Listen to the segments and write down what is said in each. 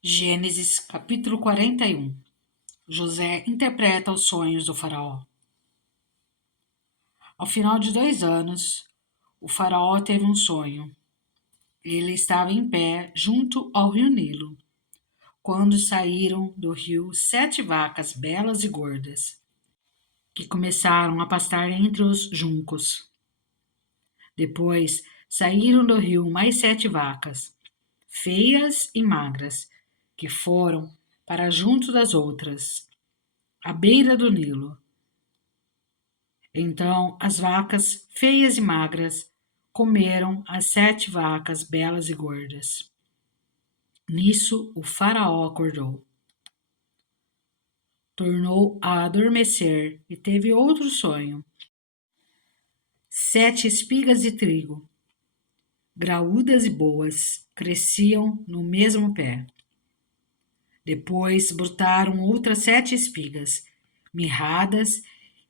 Gênesis capítulo 41. José interpreta os sonhos do faraó. Ao final de 2 anos, o faraó teve um sonho. Ele estava em pé junto ao rio Nilo, quando saíram do rio 7 vacas belas e gordas, que começaram a pastar entre os juncos. Depois saíram do rio mais 7 vacas, feias e magras, que foram para junto das outras, à beira do Nilo. Então as vacas feias e magras comeram as 7 vacas belas e gordas. Nisso o faraó acordou. Tornou a adormecer e teve outro sonho. 7 espigas de trigo, graúdas e boas, cresciam no mesmo pé. Depois brotaram outras 7 espigas, mirradas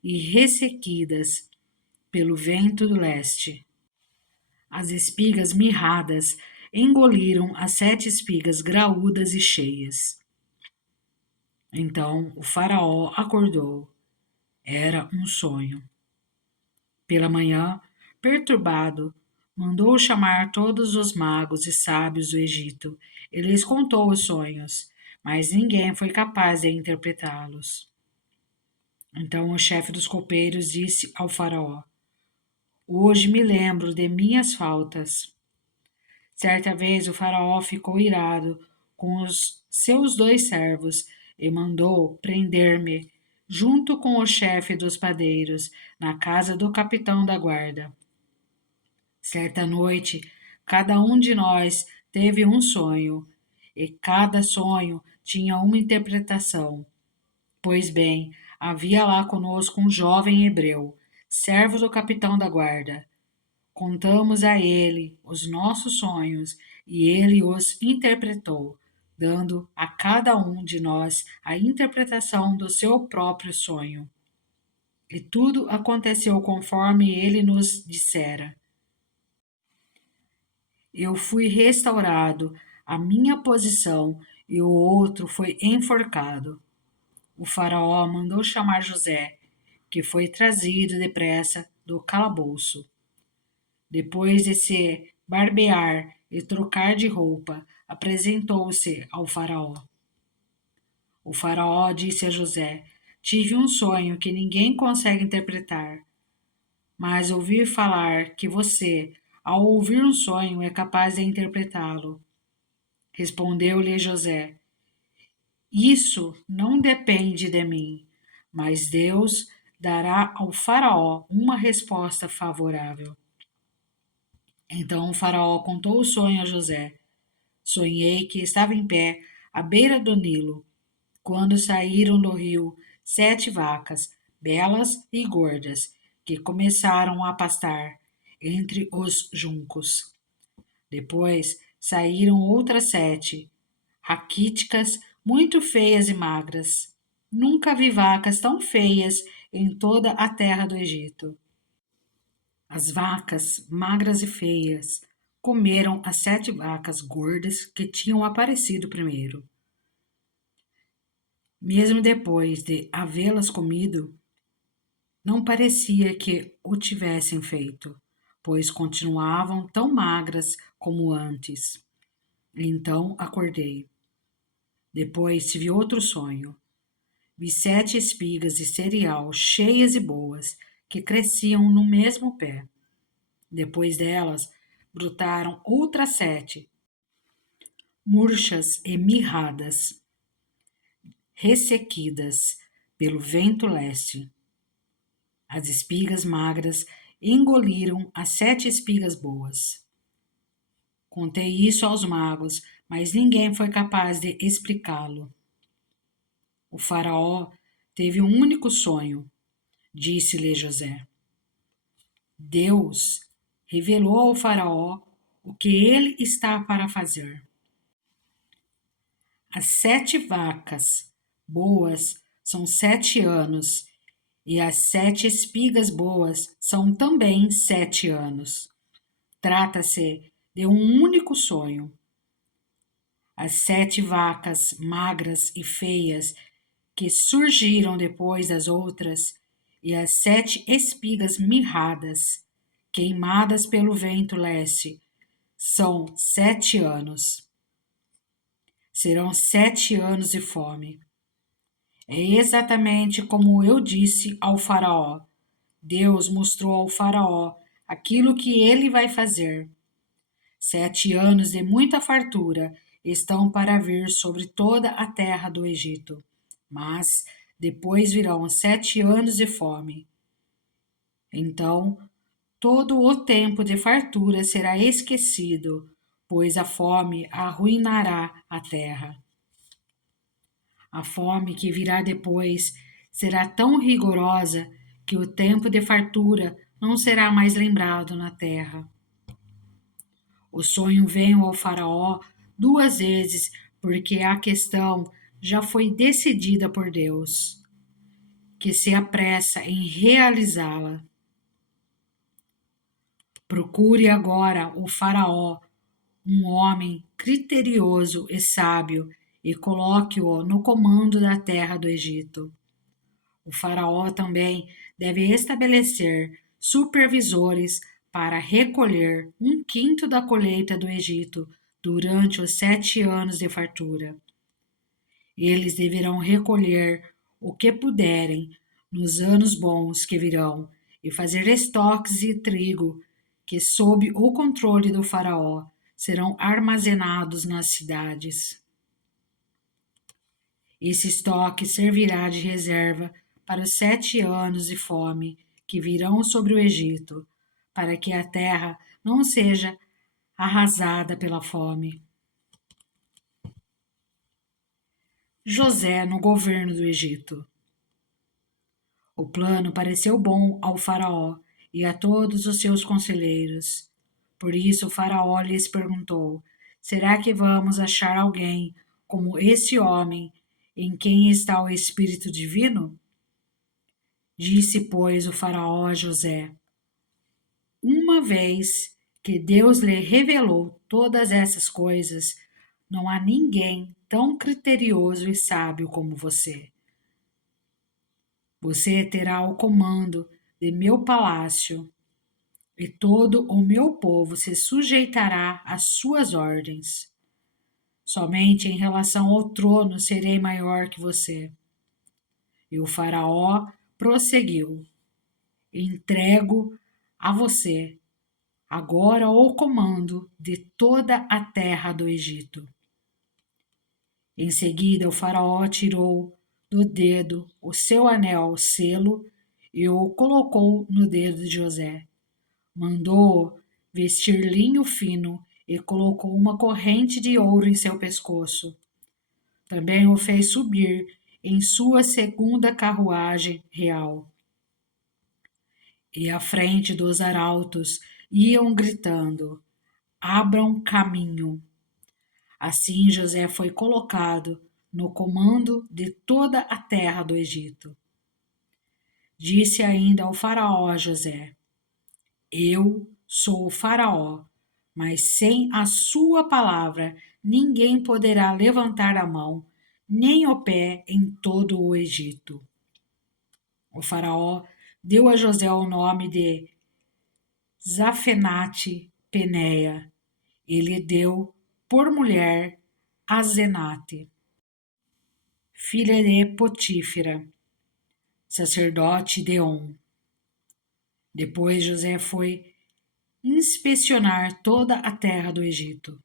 e ressequidas pelo vento do leste. As espigas mirradas engoliram as 7 espigas graúdas e cheias. Então o faraó acordou. Era um sonho. Pela manhã, perturbado, mandou chamar todos os magos e sábios do Egito. Ele lhes contou os sonhos, mas ninguém foi capaz de interpretá-los. Então o chefe dos copeiros disse ao faraó: Hoje me lembro de minhas faltas. Certa vez o faraó ficou irado com os seus 2 servos e mandou prender-me junto com o chefe dos padeiros na casa do capitão da guarda. Certa noite, cada um de nós teve um sonho e cada sonho tinha uma interpretação. Pois bem, havia lá conosco um jovem hebreu, servo do capitão da guarda. Contamos a ele os nossos sonhos e ele os interpretou, dando a cada um de nós a interpretação do seu próprio sonho. E tudo aconteceu conforme ele nos dissera. Eu fui restaurado à minha posição e o outro foi enforcado. O faraó mandou chamar José, que foi trazido depressa do calabouço. Depois de se barbear e trocar de roupa, apresentou-se ao faraó. O faraó disse a José: Tive um sonho que ninguém consegue interpretar, mas ouvi falar que você, ao ouvir um sonho, é capaz de interpretá-lo. Respondeu-lhe José: Isso não depende de mim, mas Deus dará ao faraó uma resposta favorável. Então o faraó contou o sonho a José. Sonhei que estava em pé à beira do Nilo, quando saíram do rio 7 vacas, belas e gordas, que começaram a pastar entre os juncos. Depois saíram outras 7, raquíticas, muito feias e magras. Nunca vi vacas tão feias em toda a terra do Egito. As vacas, magras e feias, comeram as 7 vacas gordas que tinham aparecido primeiro. Mesmo depois de havê-las comido, não parecia que o tivessem feito, pois continuavam tão magras como antes. Então acordei. Depois tive outro sonho. Vi 7 espigas de cereal cheias e boas, que cresciam no mesmo pé. Depois delas, brotaram outras 7, murchas e mirradas, ressequidas pelo vento leste. As espigas magras engoliram as 7 espigas boas. Contei isso aos magos, mas ninguém foi capaz de explicá-lo. O faraó teve um único sonho, disse-lhe José. Deus revelou ao faraó o que ele está para fazer. As 7 vacas boas são 7 anos, e as 7 espigas boas são também 7 anos. Trata-se de um único sonho. As 7 vacas magras e feias que surgiram depois das outras, e as 7 espigas mirradas, queimadas pelo vento leste, são 7 anos. Serão 7 anos de fome. É exatamente como eu disse ao Faraó. Deus mostrou ao Faraó aquilo que ele vai fazer. 7 anos de muita fartura estão para vir sobre toda a terra do Egito, mas depois virão 7 anos de fome. Então, todo o tempo de fartura será esquecido, pois a fome arruinará a terra. A fome que virá depois será tão rigorosa que o tempo de fartura não será mais lembrado na terra. O sonho veio ao Faraó 2 vezes, porque a questão já foi decidida por Deus, que se apressa em realizá-la. Procure agora o Faraó, um homem criterioso e sábio, e coloque-o no comando da terra do Egito. O Faraó também deve estabelecer supervisores para recolher 1/5 da colheita do Egito durante os 7 anos de fartura. Eles deverão recolher o que puderem nos anos bons que virão e fazer estoques de trigo que, sob o controle do Faraó, serão armazenados nas cidades. Esse estoque servirá de reserva para os 7 anos de fome que virão sobre o Egito, para que a terra não seja arrasada pela fome. José no governo do Egito. O plano pareceu bom ao Faraó e a todos os seus conselheiros. Por isso o Faraó lhes perguntou: será que vamos achar alguém como esse homem em quem está o Espírito Divino? Disse, pois, o Faraó a José: uma vez que Deus lhe revelou todas essas coisas, não há ninguém tão criterioso e sábio como você. Você terá o comando de meu palácio, e todo o meu povo se sujeitará às suas ordens. Somente em relação ao trono serei maior que você. E o Faraó prosseguiu: entrego a você agora o comando de toda a terra do Egito. Em seguida, o Faraó tirou do dedo o seu anel selo e o colocou no dedo de José. Mandou-o vestir linho fino e colocou uma corrente de ouro em seu pescoço. Também o fez subir em sua segunda carruagem real. E à frente dos arautos iam gritando: abram caminho. Assim José foi colocado no comando de toda a terra do Egito. Disse ainda ao Faraó a José: eu sou o Faraó, mas sem a sua palavra ninguém poderá levantar a mão, nem o pé em todo o Egito. O Faraó deu a José o nome de Zafenate Peneia. Ele deu por mulher Azenate, filha de Potífera, sacerdote de On. Depois José foi inspecionar toda a terra do Egito.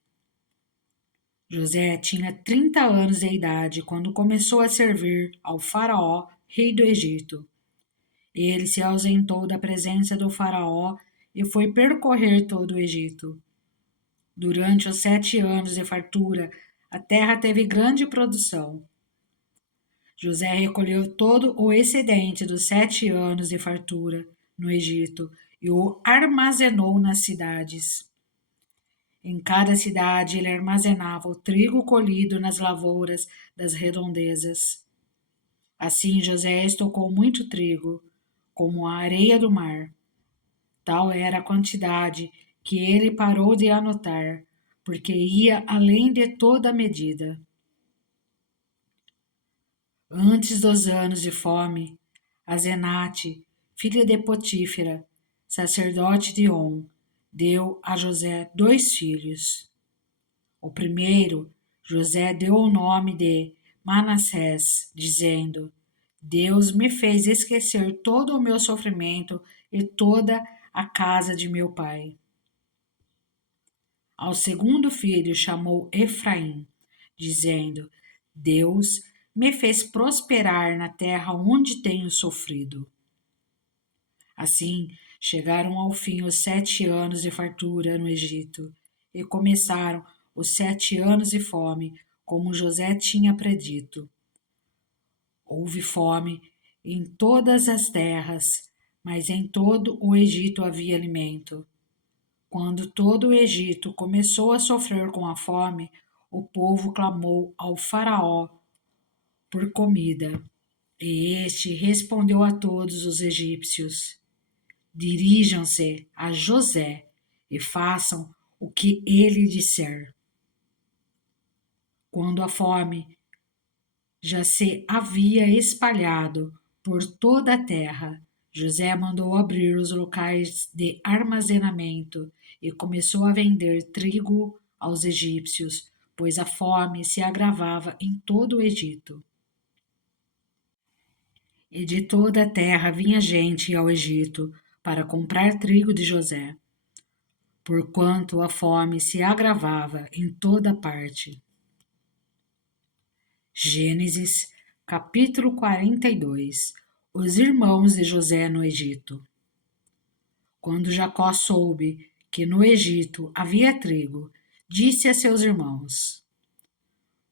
José tinha 30 anos de idade quando começou a servir ao Faraó, rei do Egito. Ele se ausentou da presença do Faraó e foi percorrer todo o Egito. Durante os 7 anos de fartura, a terra teve grande produção. José recolheu todo o excedente dos 7 anos de fartura no Egito e o armazenou nas cidades. Em cada cidade ele armazenava o trigo colhido nas lavouras das redondezas. Assim José estocou muito trigo, como a areia do mar. Tal era a quantidade que ele parou de anotar, porque ia além de toda a medida. Antes dos anos de fome, Azenate, filha de Potífera, sacerdote de On, deu a José 2 filhos. O primeiro, José deu o nome de Manassés, dizendo: Deus me fez esquecer todo o meu sofrimento e toda a casa de meu pai. Ao segundo filho chamou Efraim, dizendo: Deus me fez prosperar na terra onde tenho sofrido. Assim, chegaram ao fim os 7 anos de fartura no Egito, e começaram os 7 anos de fome, como José tinha predito. Houve fome em todas as terras, mas em todo o Egito havia alimento. Quando todo o Egito começou a sofrer com a fome, o povo clamou ao Faraó por comida. E este respondeu a todos os egípcios: Dirijam-se a José e façam o que ele disser. Quando a fome já se havia espalhado por toda a terra, José mandou abrir os locais de armazenamento e começou a vender trigo aos egípcios, pois a fome se agravava em todo o Egito. E de toda a terra vinha gente ao Egito para comprar trigo de José, porquanto a fome se agravava em toda parte. Gênesis, capítulo 42. Os irmãos de José no Egito. Quando Jacó soube que no Egito havia trigo, disse a seus irmãos: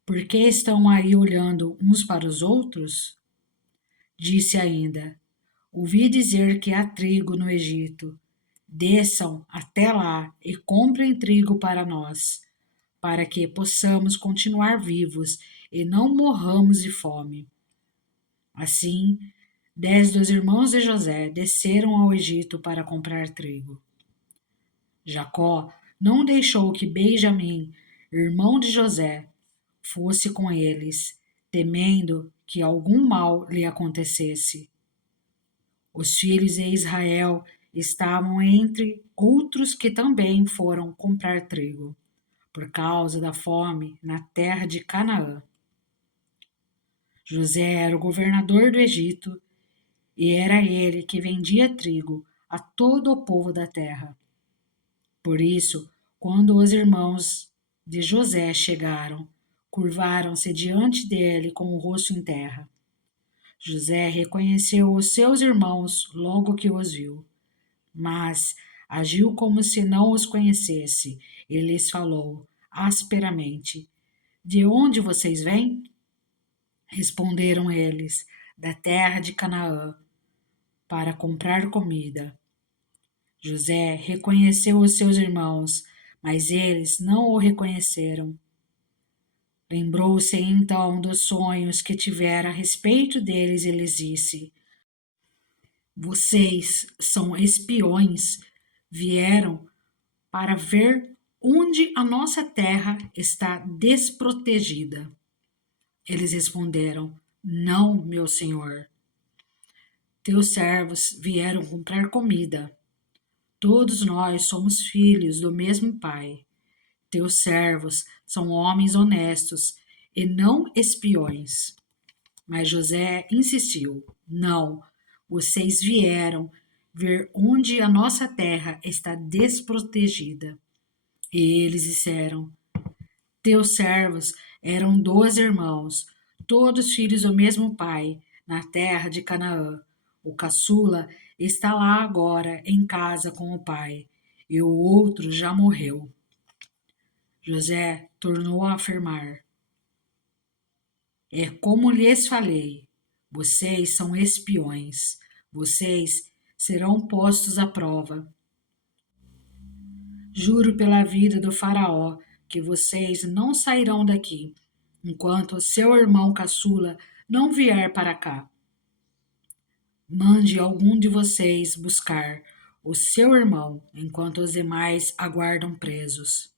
Por que estão aí olhando uns para os outros? Disse ainda: Ouvi dizer que há trigo no Egito. Desçam até lá e comprem trigo para nós, para que possamos continuar vivos e não morramos de fome. Assim, 10 dos irmãos de José desceram ao Egito para comprar trigo. Jacó não deixou que Benjamim, irmão de José, fosse com eles, temendo que algum mal lhe acontecesse. Os filhos de Israel estavam entre outros que também foram comprar trigo, por causa da fome na terra de Canaã. José era o governador do Egito e era ele que vendia trigo a todo o povo da terra. Por isso, quando os irmãos de José chegaram, curvaram-se diante dele com o rosto em terra. José reconheceu os seus irmãos logo que os viu, mas agiu como se não os conhecesse e lhes falou asperamente: De onde vocês vêm? Responderam eles: Da terra de Canaã, para comprar comida. José reconheceu os seus irmãos, mas eles não o reconheceram. Lembrou-se então dos sonhos que tivera a respeito deles e lhes disse: Vocês são espiões, vieram para ver onde a nossa terra está desprotegida. Eles responderam: Não, meu senhor. Teus servos vieram comprar comida. Todos nós somos filhos do mesmo pai. Teus servos são homens honestos e não espiões. Mas José insistiu: Não, vocês vieram ver onde a nossa terra está desprotegida. E eles disseram: Teus servos eram 12 irmãos, todos filhos do mesmo pai, na terra de Canaã. O caçula está lá agora em casa com o pai, e o outro já morreu. José tornou a afirmar: É como lhes falei, vocês são espiões, vocês serão postos à prova. Juro pela vida do Faraó que vocês não sairão daqui, enquanto seu irmão caçula não vier para cá. Mande algum de vocês buscar o seu irmão, enquanto os demais aguardam presos.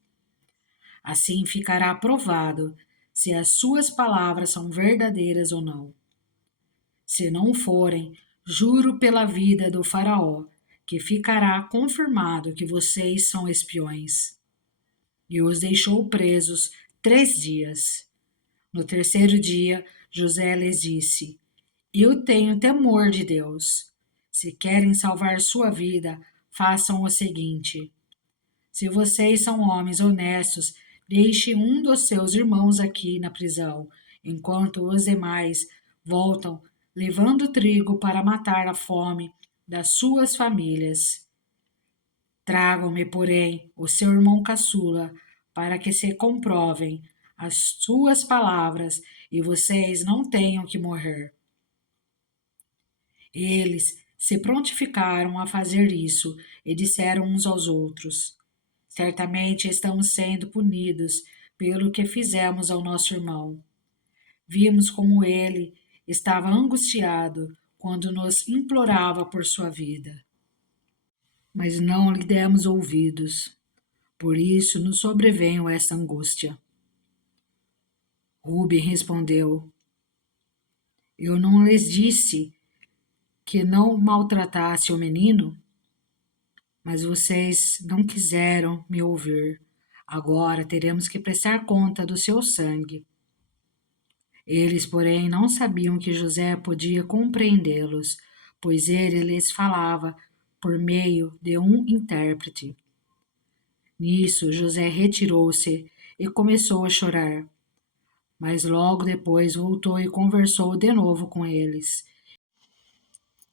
Assim ficará provado se as suas palavras são verdadeiras ou não. Se não forem, juro pela vida do Faraó, que ficará confirmado que vocês são espiões. E os deixou presos 3 dias. No terceiro dia, José lhes disse: Eu tenho temor de Deus. Se querem salvar sua vida, façam o seguinte: se vocês são homens honestos, deixe um dos seus irmãos aqui na prisão, enquanto os demais voltam levando trigo para matar a fome das suas famílias. Tragam-me, porém, o seu irmão caçula, para que se comprovem as suas palavras e vocês não tenham que morrer. Eles se prontificaram a fazer isso e disseram uns aos outros: Certamente estamos sendo punidos pelo que fizemos ao nosso irmão. Vimos como ele estava angustiado quando nos implorava por sua vida. Mas não lhe demos ouvidos. Por isso nos sobreveio esta angústia. Rubem respondeu: Eu não lhes disse que não maltratasse o menino? Mas vocês não quiseram me ouvir. Agora teremos que prestar conta do seu sangue. Eles, porém, não sabiam que José podia compreendê-los, pois ele lhes falava por meio de um intérprete. Nisso, José retirou-se e começou a chorar. Mas logo depois voltou e conversou de novo com eles.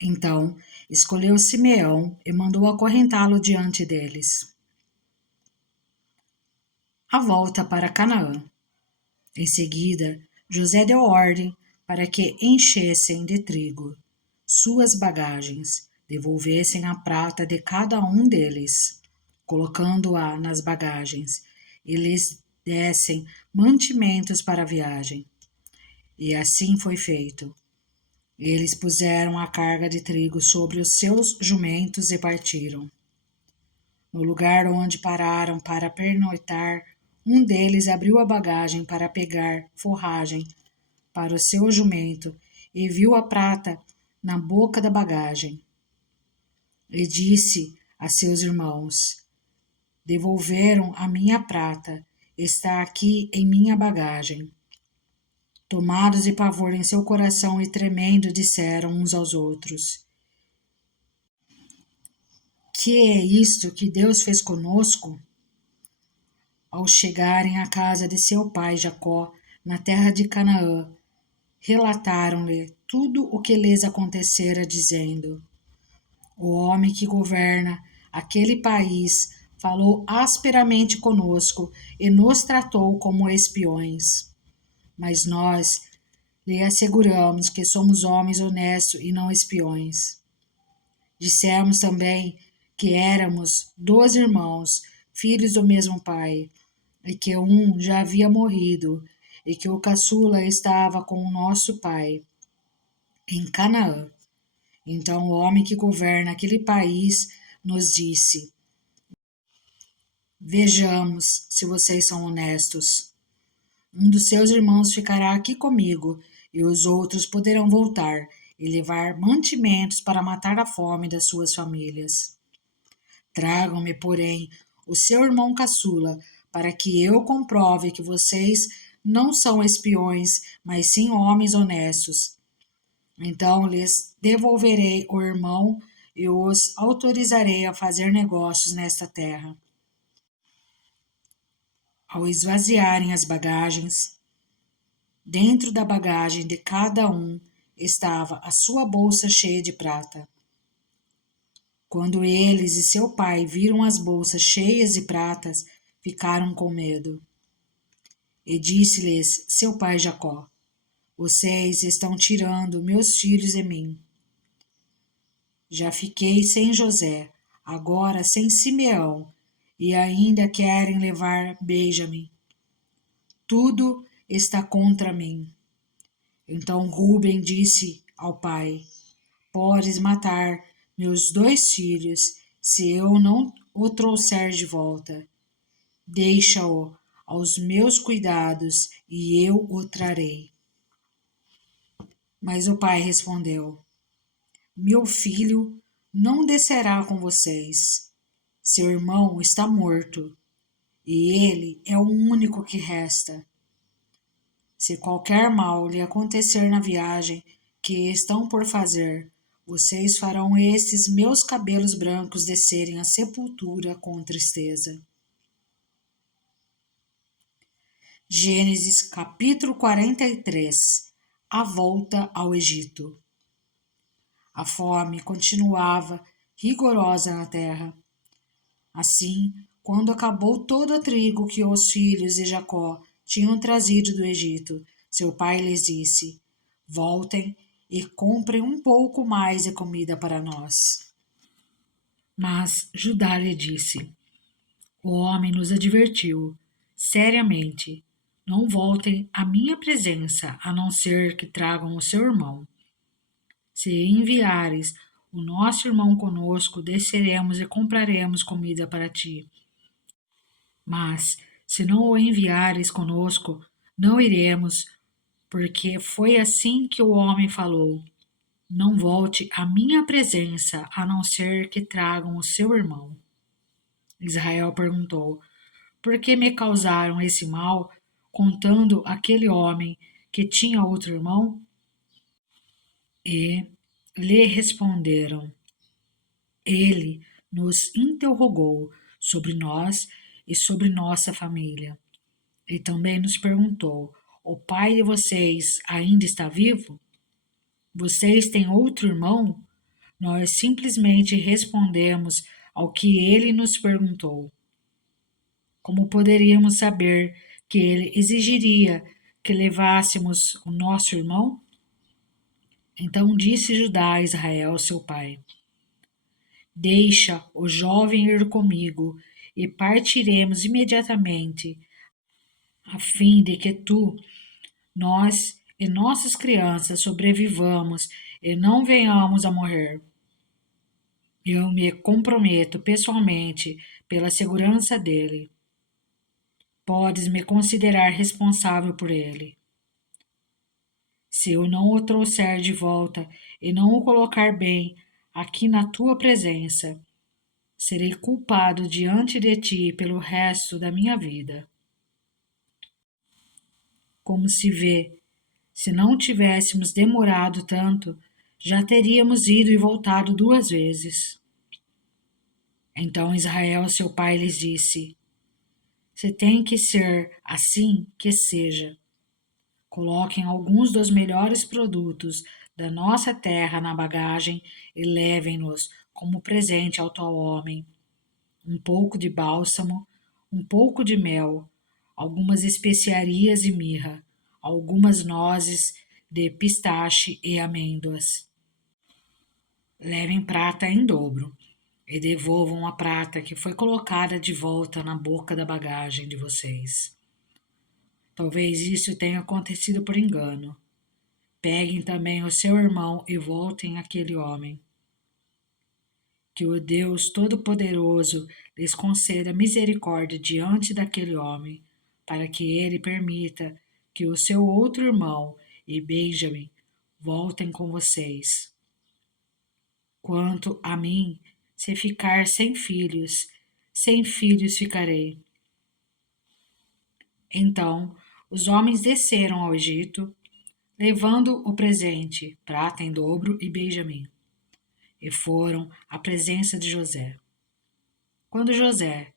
Então, escolheu Simeão e mandou acorrentá-lo diante deles. A volta para Canaã. Em seguida, José deu ordem para que enchessem de trigo suas bagagens, devolvessem a prata de cada um deles, colocando-a nas bagagens, e lhes dessem mantimentos para a viagem. E assim foi feito. Eles puseram a carga de trigo sobre os seus jumentos e partiram. No lugar onde pararam para pernoitar, um deles abriu a bagagem para pegar forragem para o seu jumento e viu a prata na boca da bagagem. E disse a seus irmãos: Devolveram a minha prata, está aqui em minha bagagem. Tomados de pavor em seu coração e tremendo, disseram uns aos outros: Que é isto que Deus fez conosco? Ao chegarem à casa de seu pai Jacó, na terra de Canaã, relataram-lhe tudo o que lhes acontecera, dizendo: O homem que governa aquele país falou asperamente conosco e nos tratou como espiões. Mas nós lhe asseguramos que somos homens honestos e não espiões. Dissemos também que éramos 12 irmãos, filhos do mesmo pai, e que um já havia morrido, e que o caçula estava com o nosso pai, em Canaã. Então o homem que governa aquele país nos disse: Vejamos se vocês são honestos. Um dos seus irmãos ficará aqui comigo, e os outros poderão voltar e levar mantimentos para matar a fome das suas famílias. Tragam-me, porém, o seu irmão caçula, para que eu comprove que vocês não são espiões, mas sim homens honestos. Então lhes devolverei o irmão e os autorizarei a fazer negócios nesta terra. Ao esvaziarem as bagagens, dentro da bagagem de cada um estava a sua bolsa cheia de prata. Quando eles e seu pai viram as bolsas cheias de pratas, ficaram com medo. E disse-lhes seu pai Jacó: Vocês estão tirando meus filhos de mim. Já fiquei sem José, agora sem Simeão, e ainda querem levar Benjamim. Tudo está contra mim. Então Rúben disse ao pai: Podes matar meus 2 filhos, se eu não o trouxer de volta. Deixa-o aos meus cuidados e eu o trarei. Mas o pai respondeu: Meu filho não descerá com vocês. Seu irmão está morto e ele é o único que resta. Se qualquer mal lhe acontecer na viagem que estão por fazer, vocês farão estes meus cabelos brancos descerem à sepultura com tristeza. Gênesis capítulo 43. A volta ao Egito. A fome continuava rigorosa na terra. Assim, quando acabou todo o trigo que os filhos de Jacó tinham trazido do Egito, seu pai lhes disse: Voltem e comprem um pouco mais de comida para nós. Mas Judá lhe disse: O homem nos advertiu seriamente: Não voltem à minha presença, a não ser que tragam o seu irmão. Se enviares o nosso irmão conosco, desceremos e compraremos comida para ti. Mas, se não o enviares conosco, não iremos, porque foi assim que o homem falou: Não volte à minha presença, a não ser que tragam o seu irmão. Israel perguntou: Por que me causaram esse mal, contando aquele homem que tinha outro irmão? E lhe responderam: Ele nos interrogou sobre nós e sobre nossa família. E também nos perguntou: O pai de vocês ainda está vivo? Vocês têm outro irmão? Nós simplesmente respondemos ao que ele nos perguntou. Como poderíamos saber que ele exigiria que levássemos o nosso irmão? Então disse Judá a Israel, seu pai: Deixa o jovem ir comigo e partiremos imediatamente, a fim de que nós e nossas crianças sobrevivamos e não venhamos a morrer. Eu me comprometo pessoalmente pela segurança dele. Podes me considerar responsável por ele. Se eu não o trouxer de volta e não o colocar bem aqui na tua presença, serei culpado diante de ti pelo resto da minha vida. Como se vê, se não tivéssemos demorado tanto, já teríamos ido e voltado 2 vezes. Então Israel, seu pai, lhes disse: Se tem que ser assim, que seja. Coloquem alguns dos melhores produtos da nossa terra na bagagem e levem-nos como presente ao tal homem. Um pouco de bálsamo, um pouco de mel, algumas especiarias e mirra, algumas nozes de pistache e amêndoas. Levem prata em dobro e devolvam a prata que foi colocada de volta na boca da bagagem de vocês. Talvez isso tenha acontecido por engano. Peguem também o seu irmão e voltem àquele homem. Que o Deus Todo-Poderoso lhes conceda misericórdia diante daquele homem, para que ele permita que o seu outro irmão e Benjamim voltem com vocês. Quanto a mim, se ficar sem filhos ficarei. Então os homens desceram ao Egito, levando o presente, prata em dobro e Benjamim, e foram à presença de José. Quando José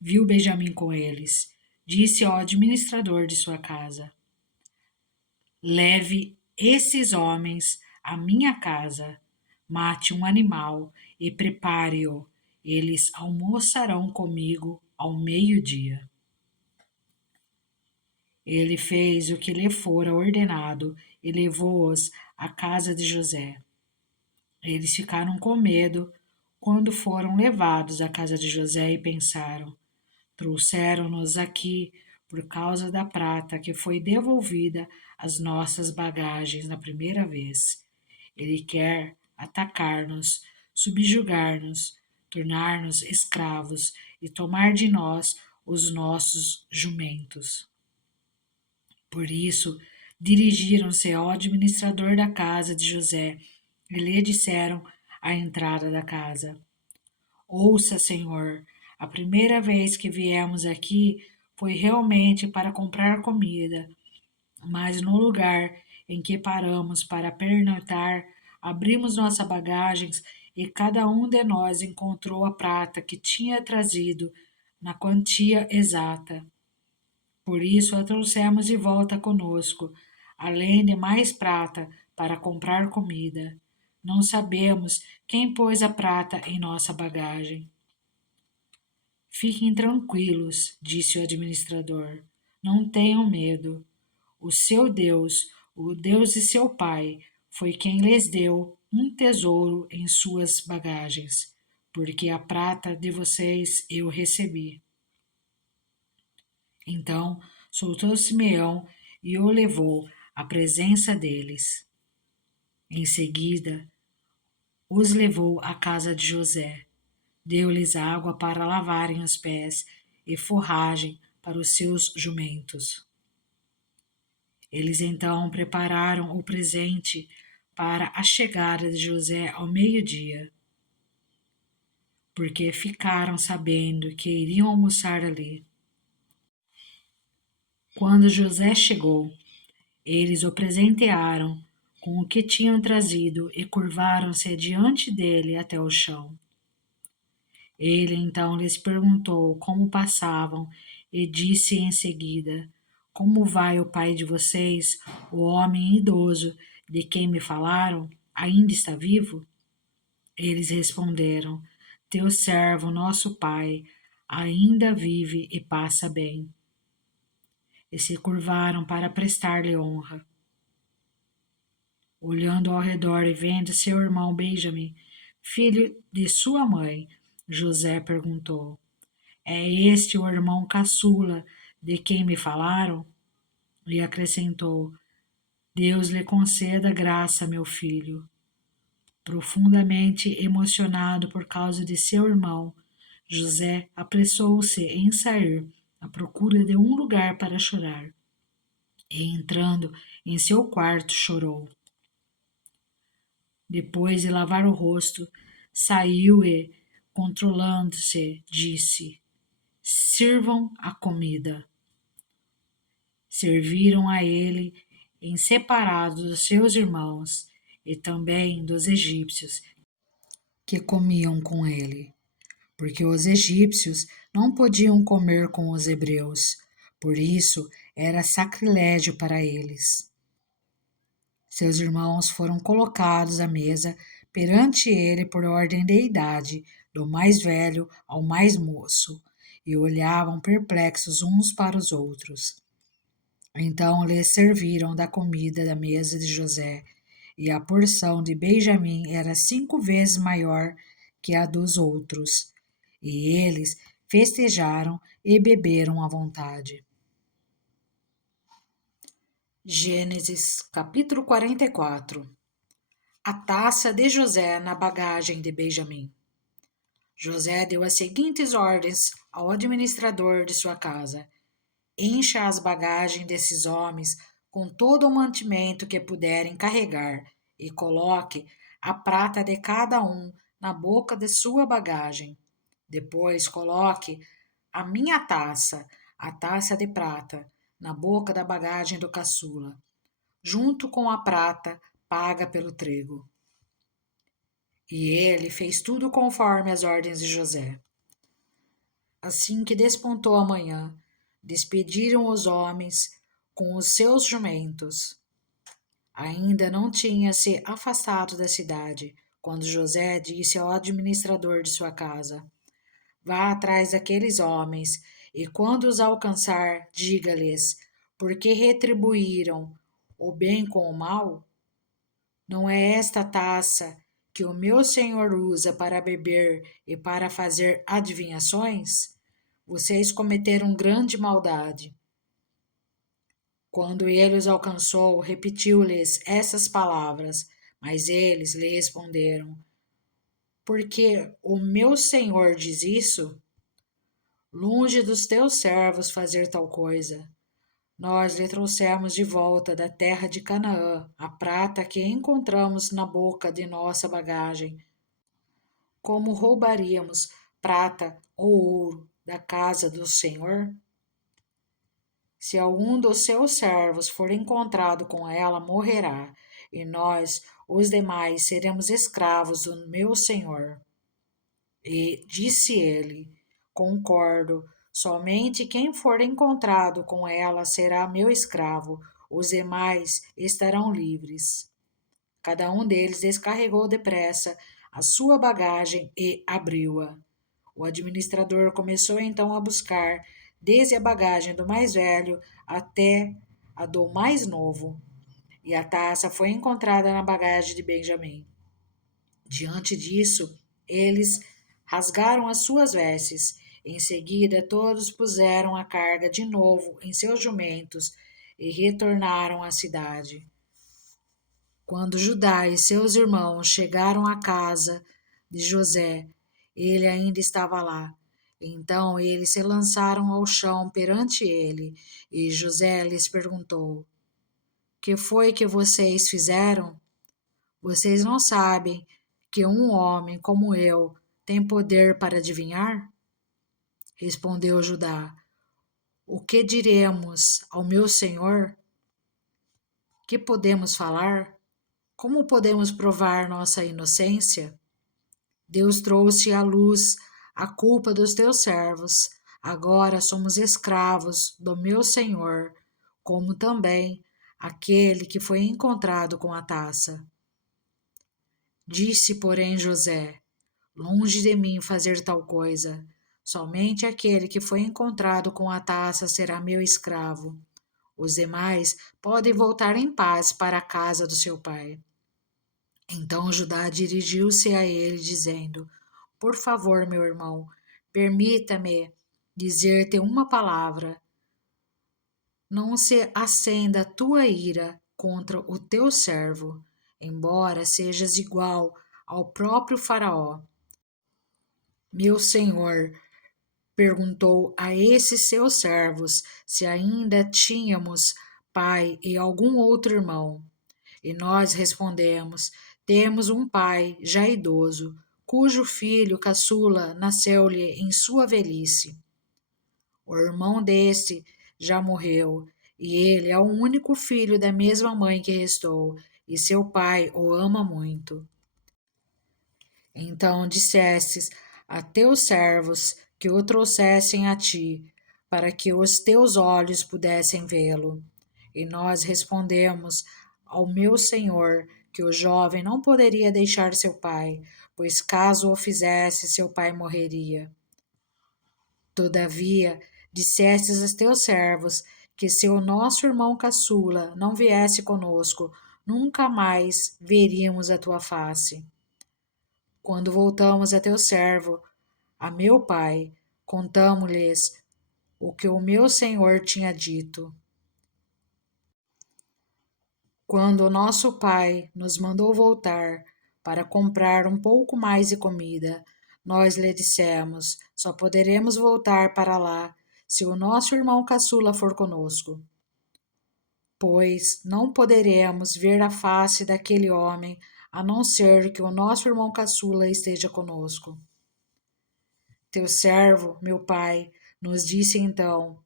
viu Benjamim com eles, disse ao administrador de sua casa: Leve esses homens à minha casa, mate um animal e prepare-o. Eles almoçarão comigo ao meio-dia. Ele fez o que lhe fora ordenado e levou-os à casa de José. Eles ficaram com medo quando foram levados à casa de José e pensaram: Trouxeram-nos aqui por causa da prata que foi devolvida às nossas bagagens na primeira vez. Ele quer atacar-nos, subjugar-nos, tornar-nos escravos e tomar de nós os nossos jumentos. Por isso, dirigiram-se ao administrador da casa de José e lhe disseram à entrada da casa: Ouça, senhor, a primeira vez que viemos aqui foi realmente para comprar comida, mas no lugar em que paramos para pernoitar, abrimos nossas bagagens e cada um de nós encontrou a prata que tinha trazido na quantia exata. Por isso a trouxemos de volta conosco, além de mais prata para comprar comida. Não sabemos quem pôs a prata em nossa bagagem. Fiquem tranquilos, disse o administrador. Não tenham medo. O seu Deus, o Deus de seu pai, foi quem lhes deu um tesouro em suas bagagens, porque a prata de vocês eu recebi. Então soltou Simeão e o levou à presença deles. Em seguida, os levou à casa de José. Deu-lhes água para lavarem os pés e forragem para os seus jumentos. Eles então prepararam o presente para a chegada de José ao meio-dia, porque ficaram sabendo que iriam almoçar ali. Quando José chegou, eles o presentearam com o que tinham trazido e curvaram-se diante dele até o chão. Ele então lhes perguntou como passavam e disse em seguida: Como vai o pai de vocês, o homem idoso de quem me falaram? Ainda está vivo? Eles responderam: Teu servo, nosso pai, ainda vive e passa bem. E se curvaram para prestar-lhe honra. Olhando ao redor e vendo seu irmão Benjamim, filho de sua mãe, José perguntou: É este o irmão caçula de quem me falaram? E acrescentou: Deus lhe conceda graça, meu filho. Profundamente emocionado por causa de seu irmão, José apressou-se em sair à procura de um lugar para chorar. E entrando em seu quarto, chorou. Depois de lavar o rosto, saiu e, controlando-se, disse: Sirvam a comida. Serviram a ele em separado dos seus irmãos e também dos egípcios que comiam com ele, porque os egípcios não podiam comer com os hebreus, por isso era sacrilégio para eles. Seus irmãos foram colocados à mesa perante ele por ordem de idade, do mais velho ao mais moço, e olhavam perplexos uns para os outros. Então lhes serviram da comida da mesa de José, e a porção de Benjamim era 5 vezes maior que a dos outros, e eles festejaram e beberam à vontade. Gênesis capítulo 44. A taça de José na bagagem de Benjamim. José deu as seguintes ordens ao administrador de sua casa: Encha as bagagens desses homens com todo o mantimento que puderem carregar e coloque a prata de cada um na boca de sua bagagem. Depois coloque a minha taça, a taça de prata, na boca da bagagem do caçula, junto com a prata paga pelo trigo. E ele fez tudo conforme as ordens de José. Assim que despontou a manhã, despediram os homens com os seus jumentos. Ainda não tinha se afastado da cidade, quando José disse ao administrador de sua casa: Vá atrás daqueles homens, e quando os alcançar, diga-lhes: Por que retribuíram o bem com o mal? Não é esta taça que o meu senhor usa para beber e para fazer adivinhações? Vocês cometeram grande maldade. Quando ele os alcançou, repetiu-lhes essas palavras, mas eles lhe responderam: Por que o meu senhor diz isso? longe dos teus servos fazer tal coisa. Nós lhe trouxemos de volta da terra de Canaã a prata que encontramos na boca de nossa bagagem. Como roubaríamos prata ou ouro da casa do Senhor? Se algum dos seus servos for encontrado com ela, morrerá, e nós, os demais, seremos escravos do meu senhor. E disse ele: Concordo, somente quem for encontrado com ela será meu escravo, os demais estarão livres. Cada um deles descarregou depressa a sua bagagem e abriu-a. O administrador começou então a buscar, desde a bagagem do mais velho até a do mais novo, e a taça foi encontrada na bagagem de Benjamim. Diante disso, eles rasgaram as suas vestes. Em seguida, todos puseram a carga de novo em seus jumentos e retornaram à cidade. Quando Judá e seus irmãos chegaram à casa de José, ele ainda estava lá. Então eles se lançaram ao chão perante ele, e José lhes perguntou: Que foi que vocês fizeram? Vocês não sabem que um homem como eu tem poder para adivinhar? Respondeu Judá: O que diremos ao meu senhor? Que podemos falar? Como podemos provar nossa inocência? Deus trouxe à luz a culpa dos teus servos. Agora somos escravos do meu senhor, como também aquele que foi encontrado com a taça. Disse, porém, José: Longe de mim fazer tal coisa. Somente aquele que foi encontrado com a taça será meu escravo. Os demais podem voltar em paz para a casa do seu pai. Então Judá dirigiu-se a ele, dizendo: Por favor, meu irmão, permita-me dizer-te uma palavra. Não se acenda a tua ira contra o teu servo, embora sejas igual ao próprio Faraó. Meu senhor perguntou a esses seus servos se ainda tínhamos pai e algum outro irmão. E nós respondemos: Temos um pai já idoso, cujo filho caçula nasceu-lhe em sua velhice. O irmão deste já morreu, e ele é o único filho da mesma mãe que restou, e seu pai o ama muito. Então dissestes a teus servos que o trouxessem a ti, para que os teus olhos pudessem vê-lo. E nós respondemos ao meu senhor que o jovem não poderia deixar seu pai, pois caso o fizesse, seu pai morreria. Todavia, dissestes a teus servos que se o nosso irmão caçula não viesse conosco, nunca mais veríamos a tua face. Quando voltamos a teu servo, a meu pai, contamo-lhes o que o meu senhor tinha dito. Quando o nosso pai nos mandou voltar para comprar um pouco mais de comida, nós lhe dissemos: só poderemos voltar para lá se o nosso irmão caçula for conosco, pois não poderemos ver a face daquele homem a não ser que o nosso irmão caçula esteja conosco. Teu servo, meu pai, nos disse então: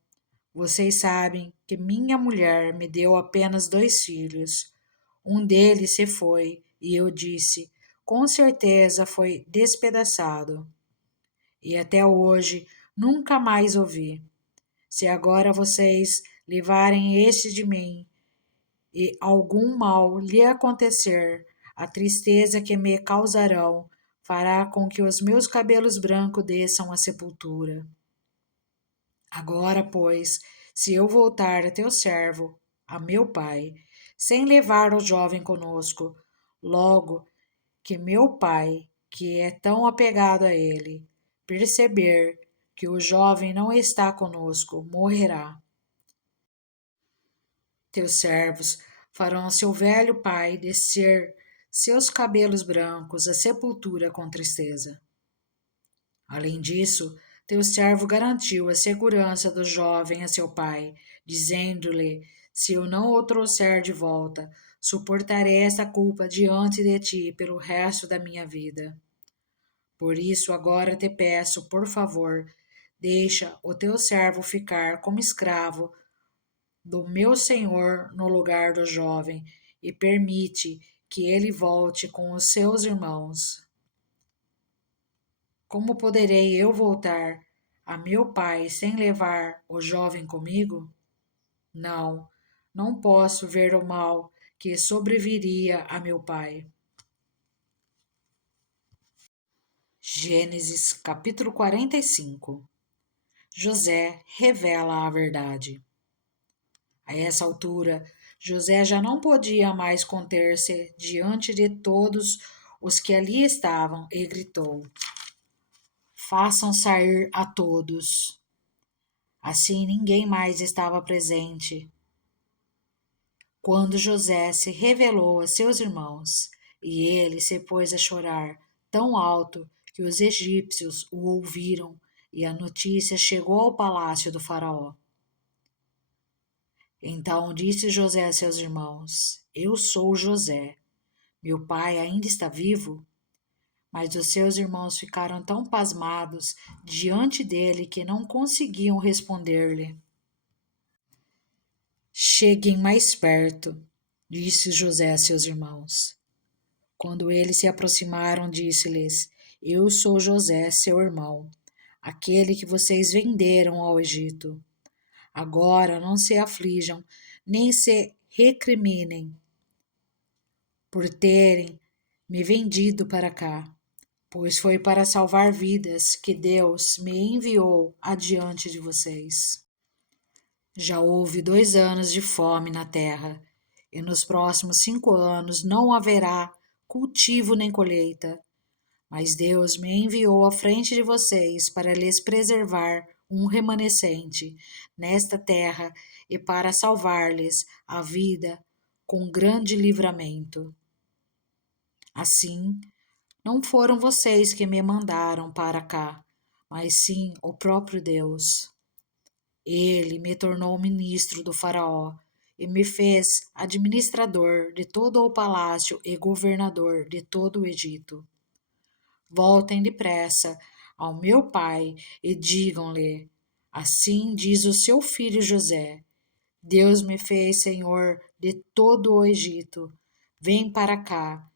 Vocês sabem que minha mulher me deu apenas 2 filhos. Um deles se foi, e eu disse: Com certeza foi despedaçado. E até hoje nunca mais o vi. Se agora vocês levarem este de mim, e algum mal lhe acontecer, a tristeza que me causarão fará com que os meus cabelos brancos desçam à sepultura. Agora, pois, se eu voltar a teu servo, a meu pai, sem levar o jovem conosco, logo que meu pai, que é tão apegado a ele, perceber que o jovem não está conosco, morrerá. Teus servos farão seu velho pai descer seus cabelos brancos à sepultura com tristeza. Além disso, Teu servo garantiu a segurança do jovem a seu pai, dizendo-lhe: Se eu não o trouxer de volta, suportarei essa culpa diante de ti pelo resto da minha vida. Por isso, agora te peço, por favor, deixa o teu servo ficar como escravo do meu senhor no lugar do jovem e permite que ele volte com os seus irmãos. Como poderei eu voltar a meu pai sem levar o jovem comigo? Não, não posso ver o mal que sobreviria a meu pai. Gênesis capítulo 45. José revela a verdade. A essa altura, José já não podia mais conter-se diante de todos os que ali estavam e gritou: Façam sair a todos. Assim ninguém mais estava presente quando José se revelou a seus irmãos, e ele se pôs a chorar tão alto que os egípcios o ouviram, e a notícia chegou ao palácio do faraó. Então disse José a seus irmãos: Eu sou José. Meu pai ainda está vivo? Mas os seus irmãos ficaram tão pasmados diante dele que não conseguiam responder-lhe. Cheguem mais perto, disse José a seus irmãos. Quando eles se aproximaram, disse-lhes: Eu sou José, seu irmão, aquele que vocês venderam ao Egito. Agora não se aflijam, nem se recriminem por terem me vendido para cá, pois foi para salvar vidas que Deus me enviou adiante de vocês. Já houve 2 anos de fome na terra, e nos próximos 5 anos não haverá cultivo nem colheita. Mas Deus me enviou à frente de vocês para lhes preservar um remanescente nesta terra e para salvar-lhes a vida com grande livramento. Assim, não foram vocês que me mandaram para cá, mas sim o próprio Deus. Ele me tornou ministro do Faraó e me fez administrador de todo o palácio e governador de todo o Egito. Voltem depressa ao meu pai e digam-lhe: Assim diz o seu filho José: Deus me fez senhor de todo o Egito. Vem para cá,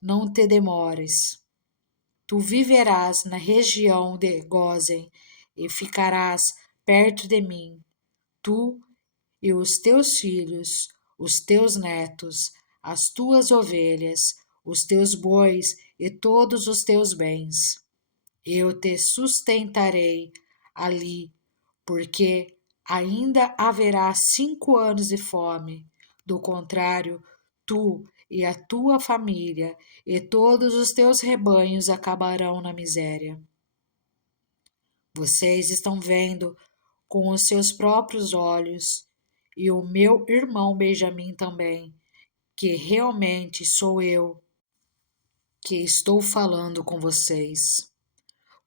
não te demores. Tu viverás na região de Gósen e ficarás perto de mim, tu e os teus filhos, os teus netos, as tuas ovelhas, os teus bois e todos os teus bens. Eu te sustentarei ali, porque ainda haverá 5 anos de fome. Do contrário, tu e a tua família e todos os teus rebanhos acabarão na miséria. Vocês estão vendo com os seus próprios olhos, e o meu irmão Benjamim também, que realmente sou eu que estou falando com vocês.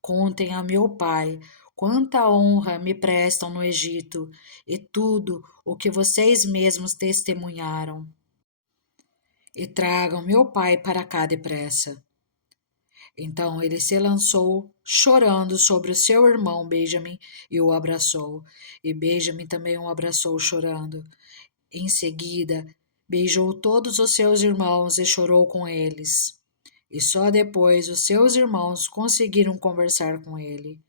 Contem a meu pai quanta honra me prestam no Egito e tudo o que vocês mesmos testemunharam. E tragam meu pai para cá depressa. Então ele se lançou, chorando, sobre o seu irmão Benjamim e o abraçou. E Benjamim também o abraçou, chorando. Em seguida, beijou todos os seus irmãos e chorou com eles. E só depois os seus irmãos conseguiram conversar com ele.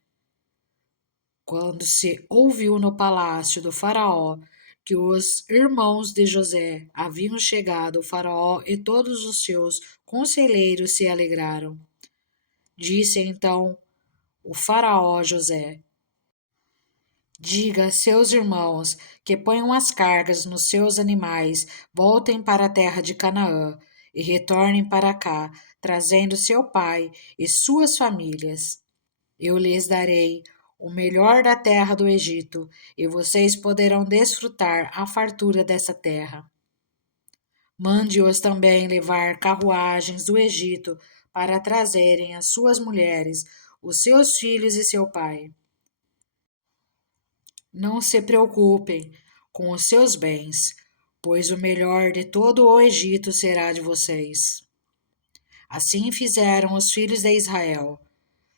Quando se ouviu no palácio do Faraó que os irmãos de José haviam chegado, o Faraó e todos os seus conselheiros se alegraram. Disse então o Faraó a José: Diga a seus irmãos que ponham as cargas nos seus animais, voltem para a terra de Canaã e retornem para cá, trazendo seu pai e suas famílias. Eu lhes darei o melhor da terra do Egito, e vocês poderão desfrutar a fartura dessa terra. Mande-os também levar carruagens do Egito para trazerem as suas mulheres, os seus filhos e seu pai. Não se preocupem com os seus bens, pois o melhor de todo o Egito será de vocês. Assim fizeram os filhos de Israel.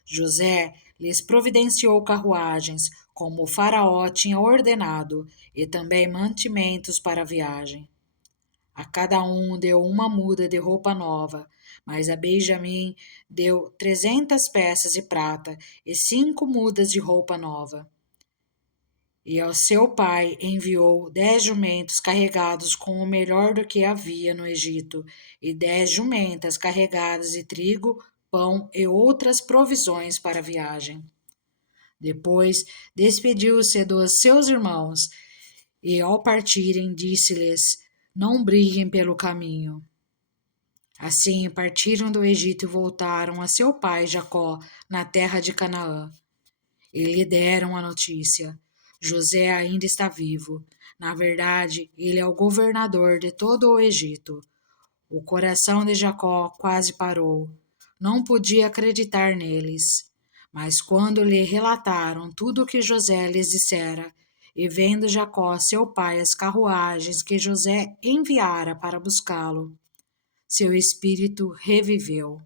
José lhes providenciou carruagens, como o Faraó tinha ordenado, e também mantimentos para a viagem. A cada um deu uma muda de roupa nova, mas a Benjamim deu 300 peças de prata e 5 mudas de roupa nova. E ao seu pai enviou 10 jumentos carregados com o melhor do que havia no Egito, e 10 jumentas carregadas de trigo, pão e outras provisões para a viagem. Depois despediu-se dos seus irmãos, e ao partirem disse-lhes: Não briguem pelo caminho. Assim partiram do Egito e voltaram a seu pai Jacó na terra de Canaã. E lhe deram a notícia: José ainda está vivo. Na verdade, ele é o governador de todo o Egito. O coração de Jacó quase parou. Não podia acreditar neles. Mas quando lhe relataram tudo o que José lhes dissera, e vendo Jacó, seu pai, as carruagens que José enviara para buscá-lo, seu espírito reviveu.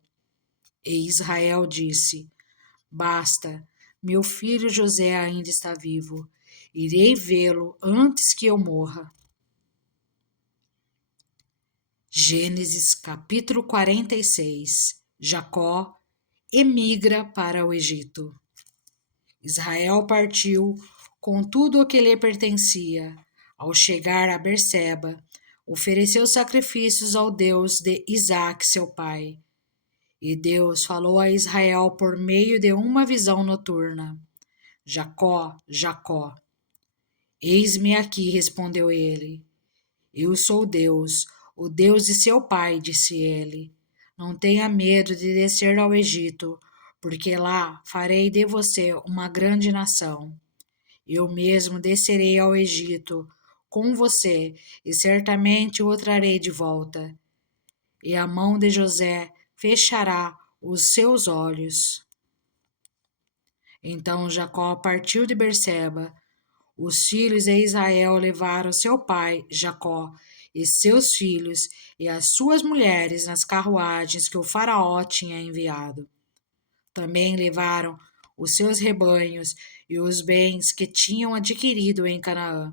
E Israel disse: Basta, meu filho José ainda está vivo. Irei vê-lo antes que eu morra. Gênesis capítulo 46. Jacó emigra para o Egito. Israel partiu com tudo o que lhe pertencia. Ao chegar a Berseba, ofereceu sacrifícios ao Deus de Isaque, seu pai. E Deus falou a Israel por meio de uma visão noturna: Jacó, Jacó. Eis-me aqui, respondeu ele. Eu sou Deus, o Deus de seu pai, disse ele. Não tenha medo de descer ao Egito, porque lá farei de você uma grande nação. Eu mesmo descerei ao Egito com você, e certamente o trarei de volta. E a mão de José fechará os seus olhos. Então Jacó partiu de Berseba. Os filhos de Israel levaram seu pai, Jacó, e seus filhos e as suas mulheres nas carruagens que o Faraó tinha enviado. Também levaram os seus rebanhos e os bens que tinham adquirido em Canaã.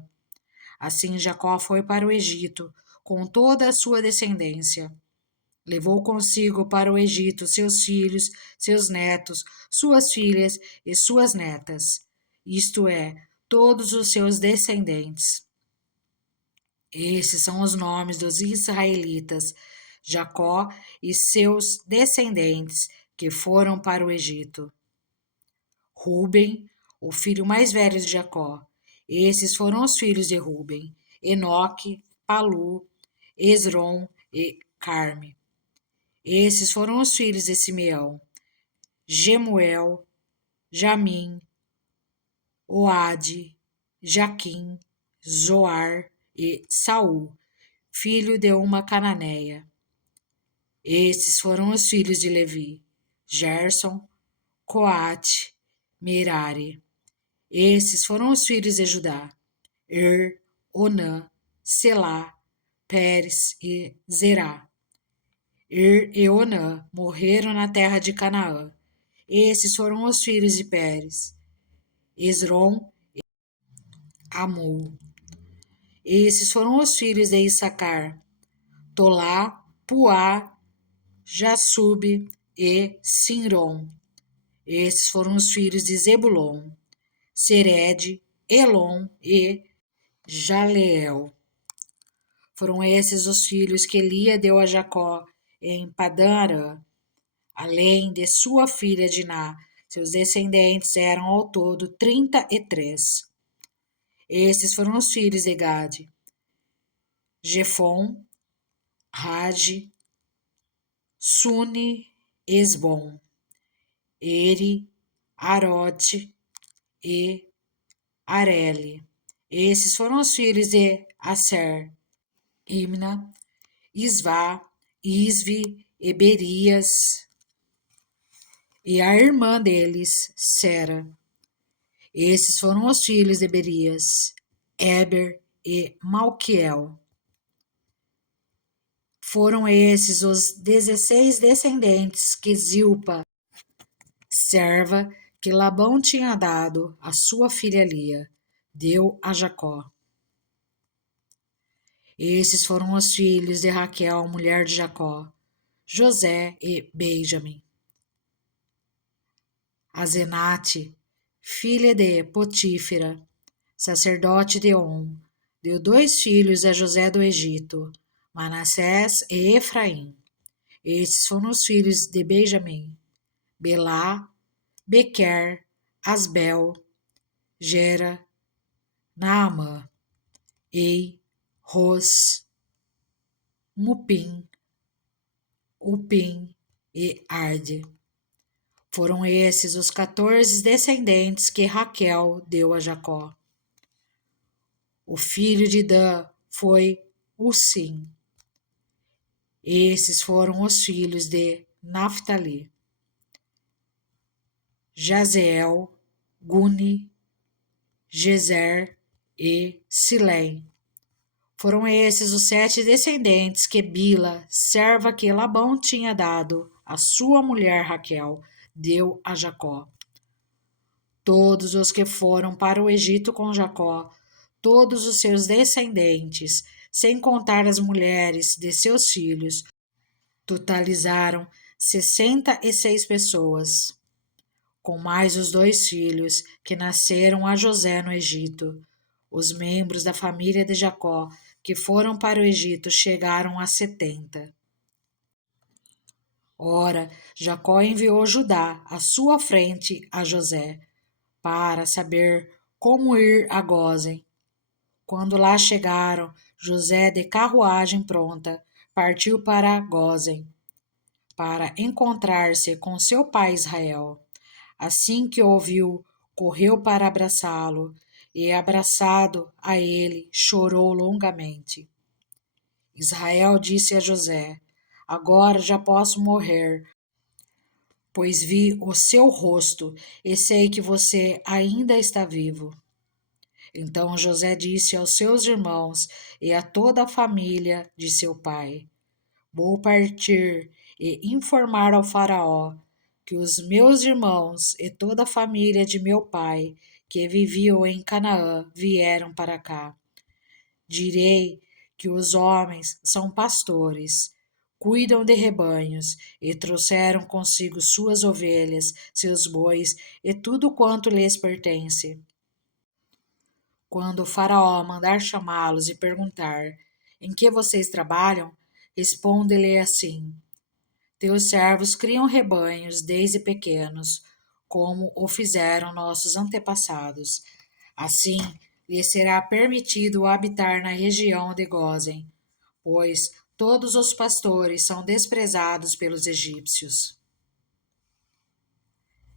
Assim Jacó foi para o Egito com toda a sua descendência. Levou consigo para o Egito seus filhos, seus netos, suas filhas e suas netas, isto é, todos os seus descendentes. Esses são os nomes dos israelitas, Jacó e seus descendentes que foram para o Egito. Ruben, o filho mais velho de Jacó. Esses foram os filhos de Ruben: Enoque, Palu, Esrom e Carme. Esses foram os filhos de Simeão: Gemuel, Jamim, Oade, Jaquim, Zoar e Saul, filho de uma cananeia. Esses foram os filhos de Levi: Gerson, Coate, Merari. Esses foram os filhos de Judá: Onã, Selá, Pérez e Zerá. E Onã morreram na terra de Canaã. Esses foram os filhos de Pérez: Esrom, Amul. Esses foram os filhos de Issacar: Tolá, Puá, Jassube e Sinrom. Esses foram os filhos de Zebulon: Sered, Elon e Jaleel. Foram esses os filhos que Lia deu a Jacó em Padã-Arã, além de sua filha Diná. Seus descendentes eram ao todo 33. Esses foram os filhos de Gade: Jefon, Rage, Suni, Esbom, Eri, Arode e Areli. Esses foram os filhos de Aser: Imna, Isvá, Isvi e Berias, e a irmã deles, Sera. Esses foram os filhos de Berias, Eber e Malquiel. Foram esses os 16 descendentes que Zilpa, serva que Labão tinha dado à sua filha Lia, deu a Jacó. Esses foram os filhos de Raquel, mulher de Jacó, José e Benjamim. Azenate, filha de Potífera, sacerdote de On, deu 2 filhos a José do Egito, Manassés e Efraim. Estes foram os filhos de Benjamim: Belá, Bequer, Asbel, Gera, Naamã, Ei, Ros, Mupim, Upim e Arde. Foram esses os 14 descendentes que Raquel deu a Jacó. O filho de Dan foi Usim. Esses foram os filhos de Naphtali: Jazeel, Guni, Jezer e Silém. Foram esses os 7 descendentes que Bila, serva que Labão tinha dado à sua mulher Raquel, deu a Jacó. Todos os que foram para o Egito com Jacó, todos os seus descendentes, sem contar as mulheres de seus filhos, totalizaram 66 pessoas, com mais os 2 filhos que nasceram a José no Egito. Os membros da família de Jacó que foram para o Egito chegaram a 70. Ora, Jacó enviou Judá à sua frente a José, para saber como ir a Gósen. Quando lá chegaram, José, de carruagem pronta, partiu para Gósen, para encontrar-se com seu pai Israel. Assim que ouviu, correu para abraçá-lo, e, abraçado a ele, chorou longamente. Israel disse a José: Agora já posso morrer, pois vi o seu rosto e sei que você ainda está vivo. Então José disse aos seus irmãos e a toda a família de seu pai: Vou partir e informar ao Faraó que os meus irmãos e toda a família de meu pai, que viviam em Canaã, vieram para cá. Direi que os homens são pastores, cuidam de rebanhos e trouxeram consigo suas ovelhas, seus bois e tudo quanto lhes pertence. Quando o Faraó mandar chamá-los e perguntar: Em que vocês trabalham? Responde-lhe assim: Teus servos criam rebanhos desde pequenos, como o fizeram nossos antepassados. Assim, lhes será permitido habitar na região de Gósen, pois todos os pastores são desprezados pelos egípcios.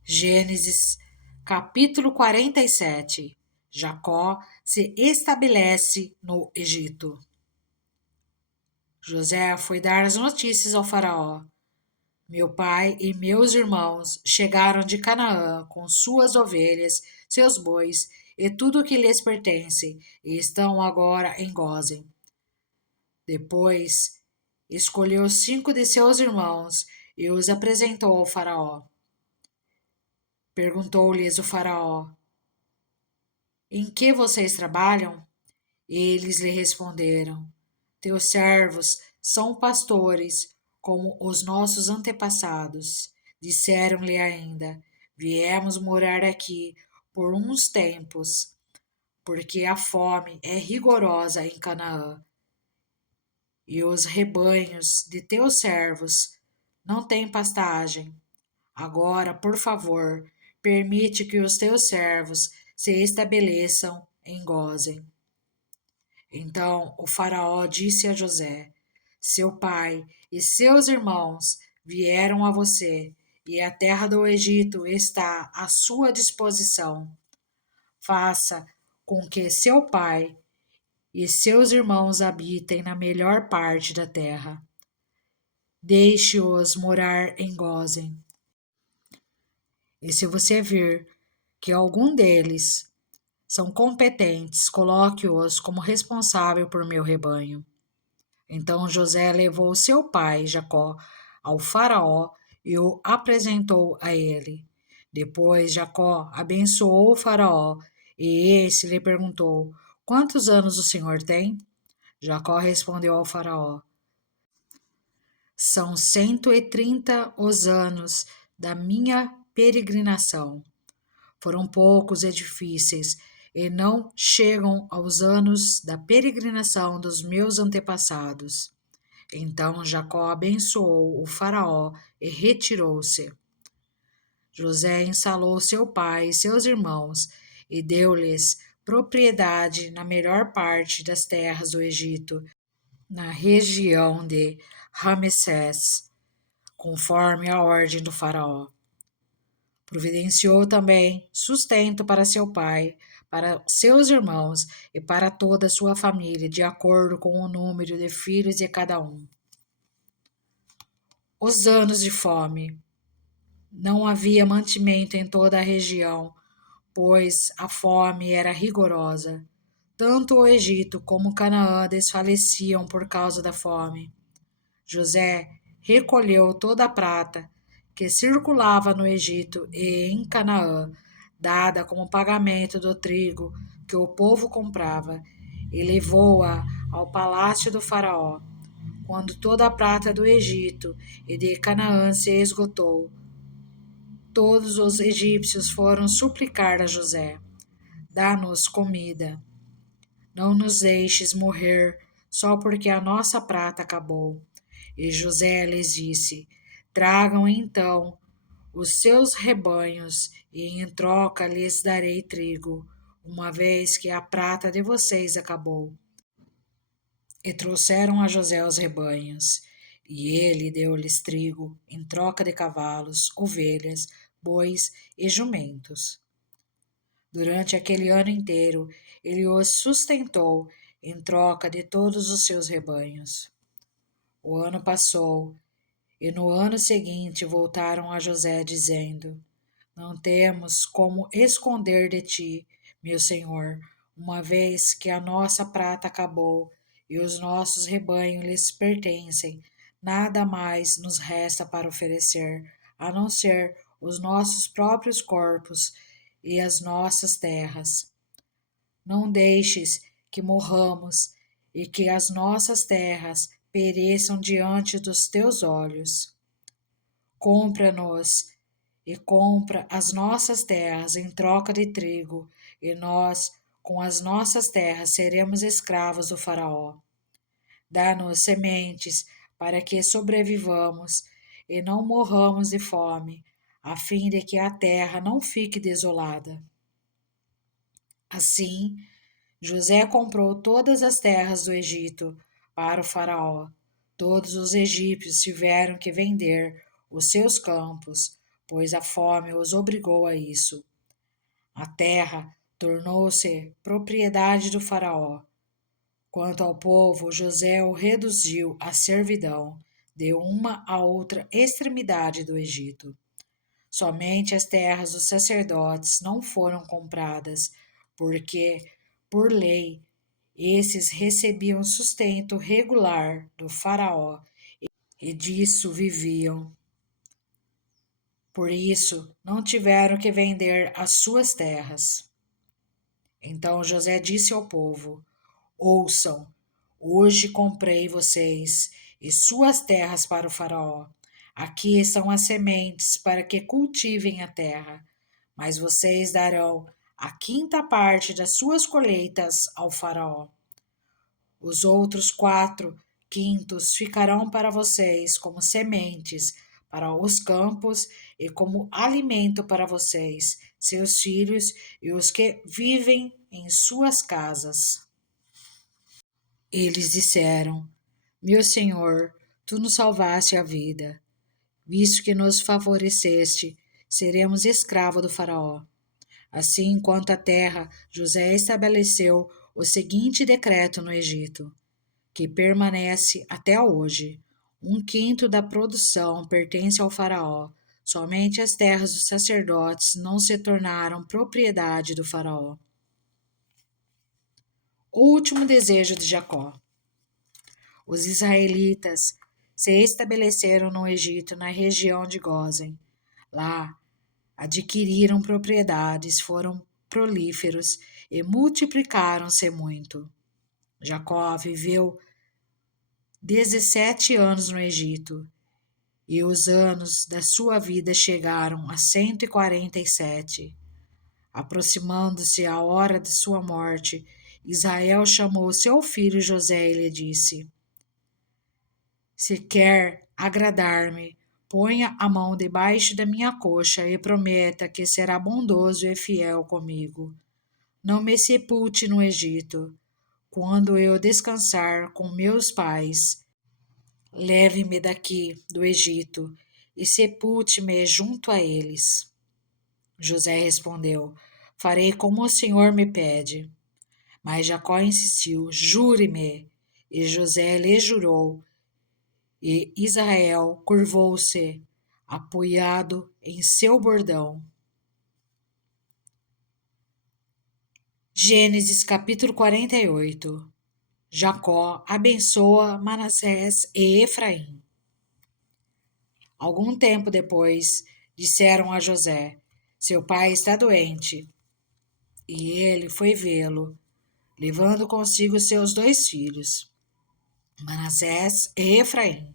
Gênesis, capítulo 47. Jacó se estabelece no Egito. José foi dar as notícias ao faraó. Meu pai e meus irmãos chegaram de Canaã com suas ovelhas, seus bois e tudo o que lhes pertence, e estão agora em Gósen. Depois, escolheu 5 de seus irmãos e os apresentou ao faraó. Perguntou-lhes o faraó: Em que vocês trabalham? Eles lhe responderam: Teus servos são pastores, como os nossos antepassados. Disseram-lhe ainda: Viemos morar aqui por uns tempos, porque a fome é rigorosa em Canaã. E os rebanhos de teus servos não têm pastagem. Agora, por favor, permite que os teus servos se estabeleçam em Gósen. Então o faraó disse a José: Seu pai e seus irmãos vieram a você, e a terra do Egito está à sua disposição. Faça com que seu pai e seus irmãos habitem na melhor parte da terra. Deixe-os morar em Gósen. E se você vir que algum deles são competentes, coloque-os como responsável por meu rebanho. Então José levou seu pai, Jacó, ao Faraó e o apresentou a ele. Depois Jacó abençoou o Faraó e este lhe perguntou: Quantos anos o senhor tem? Jacó respondeu ao Faraó: São 130 os anos da minha peregrinação. Foram poucos e difíceis, e não chegam aos anos da peregrinação dos meus antepassados. Então Jacó abençoou o Faraó e retirou-se. José instalou seu pai e seus irmãos e deu-lhes propriedade na melhor parte das terras do Egito, na região de Ramessés, conforme a ordem do Faraó. Providenciou também sustento para seu pai, para seus irmãos e para toda a sua família, de acordo com o número de filhos de cada um. Os anos de fome. Não havia mantimento em toda a região, pois a fome era rigorosa. Tanto o Egito como Canaã desfaleciam por causa da fome. José recolheu toda a prata que circulava no Egito e em Canaã, dada como pagamento do trigo que o povo comprava, e levou-a ao palácio do Faraó. Quando toda a prata do Egito e de Canaã se esgotou, todos os egípcios foram suplicar a José: Dá-nos comida, não nos deixes morrer só porque a nossa prata acabou. E José lhes disse: Tragam então os seus rebanhos, e em troca lhes darei trigo, uma vez que a prata de vocês acabou. E trouxeram a José os rebanhos, e ele deu-lhes trigo em troca de cavalos, ovelhas, bois e jumentos. Durante aquele ano inteiro, ele os sustentou em troca de todos os seus rebanhos. O ano passou, e no ano seguinte voltaram a José, dizendo: Não temos como esconder de ti, meu senhor, uma vez que a nossa prata acabou e os nossos rebanhos lhes pertencem, nada mais nos resta para oferecer, a não ser os nossos próprios corpos e as nossas terras. Não deixes que morramos e que as nossas terras pereçam diante dos teus olhos. Compra-nos e compra as nossas terras em troca de trigo, e nós, com as nossas terras, seremos escravos do Faraó. Dá-nos sementes para que sobrevivamos e não morramos de fome, a fim de que a terra não fique desolada. Assim, José comprou todas as terras do Egito para o Faraó. Todos os egípcios tiveram que vender os seus campos, pois a fome os obrigou a isso. A terra tornou-se propriedade do Faraó. Quanto ao povo, José o reduziu à servidão, de uma a outra extremidade do Egito. Somente as terras dos sacerdotes não foram compradas, porque, por lei, esses recebiam sustento regular do Faraó e disso viviam. Por isso, não tiveram que vender as suas terras. Então José disse ao povo: Ouçam, hoje comprei vocês e suas terras para o Faraó. Aqui estão as sementes para que cultivem a terra, mas vocês darão a quinta parte das suas colheitas ao Faraó. Os outros 4/5 ficarão para vocês como sementes para os campos e como alimento para vocês, seus filhos e os que vivem em suas casas. Eles disseram: Meu senhor, tu nos salvaste a vida. Visto que nos favoreceste, seremos escravos do Faraó. Assim, quanto à terra, José estabeleceu o seguinte decreto no Egito, que permanece até hoje: 1/5 da produção pertence ao Faraó, Somente as terras dos sacerdotes não se tornaram propriedade do faraó. O último desejo de Jacó. Os israelitas se estabeleceram no Egito, na região de Gósen. Lá, adquiriram propriedades, foram prolíferos e multiplicaram-se muito. Jacó viveu 17 anos no Egito, e os anos da sua vida chegaram a 147. Aproximando-se a hora de sua morte, Israel chamou seu filho José e lhe disse: Se quer agradar-me, ponha a mão debaixo da minha coxa e prometa que será bondoso e fiel comigo. Não me sepulte no Egito. Quando eu descansar com meus pais, leve-me daqui do Egito e sepulte-me junto a eles. José respondeu: Farei como o Senhor me pede. Mas Jacó insistiu: Jure-me. E José lhe jurou. E Israel curvou-se, apoiado em seu bordão. Gênesis capítulo 48. Jacó abençoa Manassés e Efraim. Algum tempo depois, disseram a José: Seu pai está doente. E ele foi vê-lo, levando consigo seus 2 filhos, Manassés e Efraim,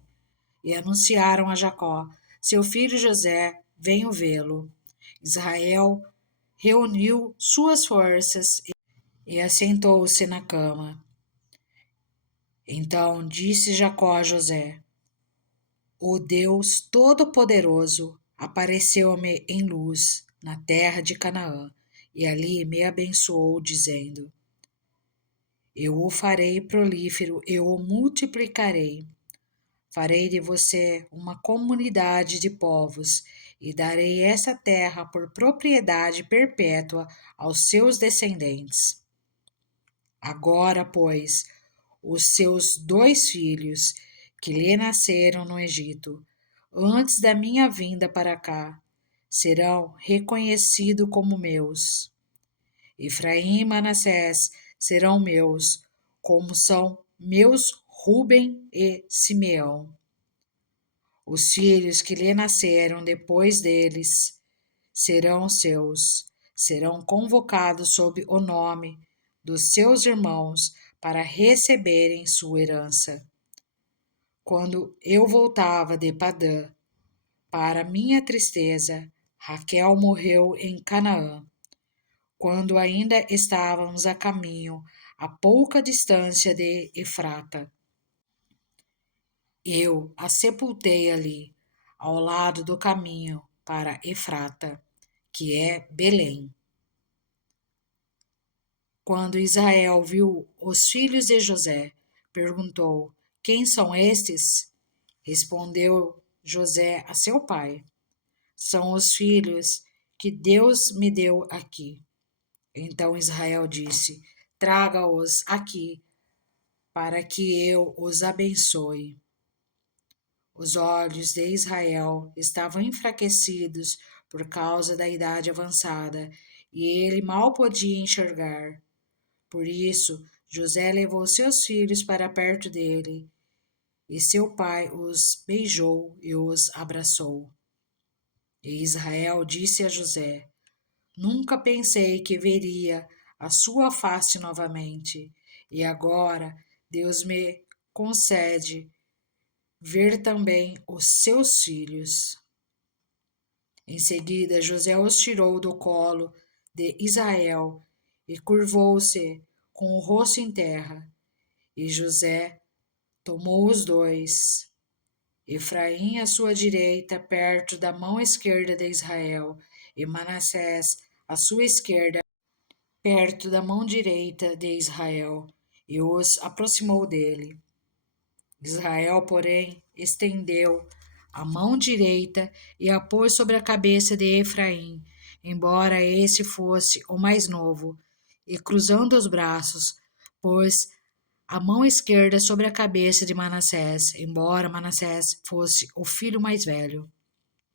e anunciaram a Jacó: Seu filho José, venho vê-lo. Israel reuniu suas forças e assentou-se na cama. Então disse Jacó a José: O Deus Todo-Poderoso apareceu-me em luz na terra de Canaã e ali me abençoou, dizendo: Eu o farei prolífero, eu o multiplicarei. Farei de você uma comunidade de povos e darei essa terra por propriedade perpétua aos seus descendentes. Agora, pois, os seus 2 filhos, que lhe nasceram no Egito, antes da minha vinda para cá, serão reconhecidos como meus. Efraim e Manassés serão meus, como são meus Ruben e Simeão. Os filhos que lhe nasceram depois deles serão seus, serão convocados sob o nome dos seus irmãos para receberem sua herança. Quando eu voltava de Padã, para minha tristeza, Raquel morreu em Canaã. Quando ainda estávamos a caminho, a pouca distância de Efrata, eu a sepultei ali, ao lado do caminho para Efrata, que é Belém. Quando Israel viu os filhos de José, perguntou: Quem são estes? Respondeu José a seu pai: São os filhos que Deus me deu aqui. Então Israel disse: Traga-os aqui, para que eu os abençoe. Os olhos de Israel estavam enfraquecidos por causa da idade avançada, e ele mal podia enxergar. Por isso, José levou seus filhos para perto dele, e seu pai os beijou e os abraçou. E Israel disse a José: Nunca pensei que veria a sua face novamente, e agora Deus me concede ver também os seus filhos. Em seguida, José os tirou do colo de Israel e curvou-se com o rosto em terra. E José tomou os 2, Efraim à sua direita, perto da mão esquerda de Israel, e Manassés à sua esquerda, perto da mão direita de Israel, e os aproximou dele. Israel, porém, estendeu a mão direita e a pôs sobre a cabeça de Efraim, embora esse fosse o mais novo, e cruzando os braços, pôs a mão esquerda sobre a cabeça de Manassés, embora Manassés fosse o filho mais velho.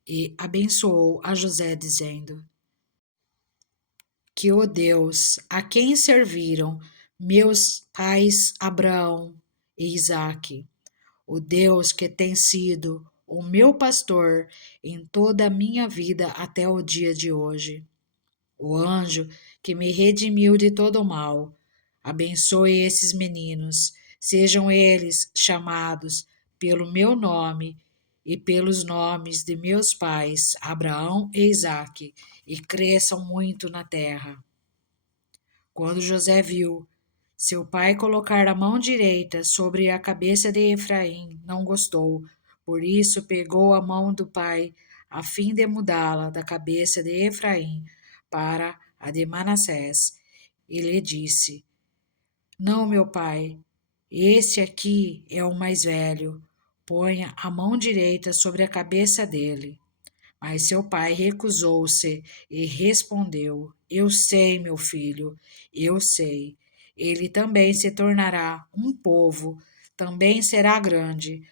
e abençoou a José, dizendo: Que o Deus a quem serviram meus pais Abraão e Isaque, o Deus que tem sido o meu pastor em toda a minha vida até o dia de hoje, o anjo que me redimiu de todo o mal, abençoe esses meninos, sejam eles chamados pelo meu nome e pelos nomes de meus pais, Abraão e Isaque, e cresçam muito na terra. Quando José viu seu pai colocar a mão direita sobre a cabeça de Efraim, não gostou. Por isso pegou a mão do pai, a fim de mudá-la da cabeça de Efraim para a de Manassés. E lhe disse: Não, meu pai, esse aqui é o mais velho. Ponha a mão direita sobre a cabeça dele. Mas seu pai recusou-se e respondeu: Eu sei, meu filho, eu sei. Ele também se tornará um povo, também será grande.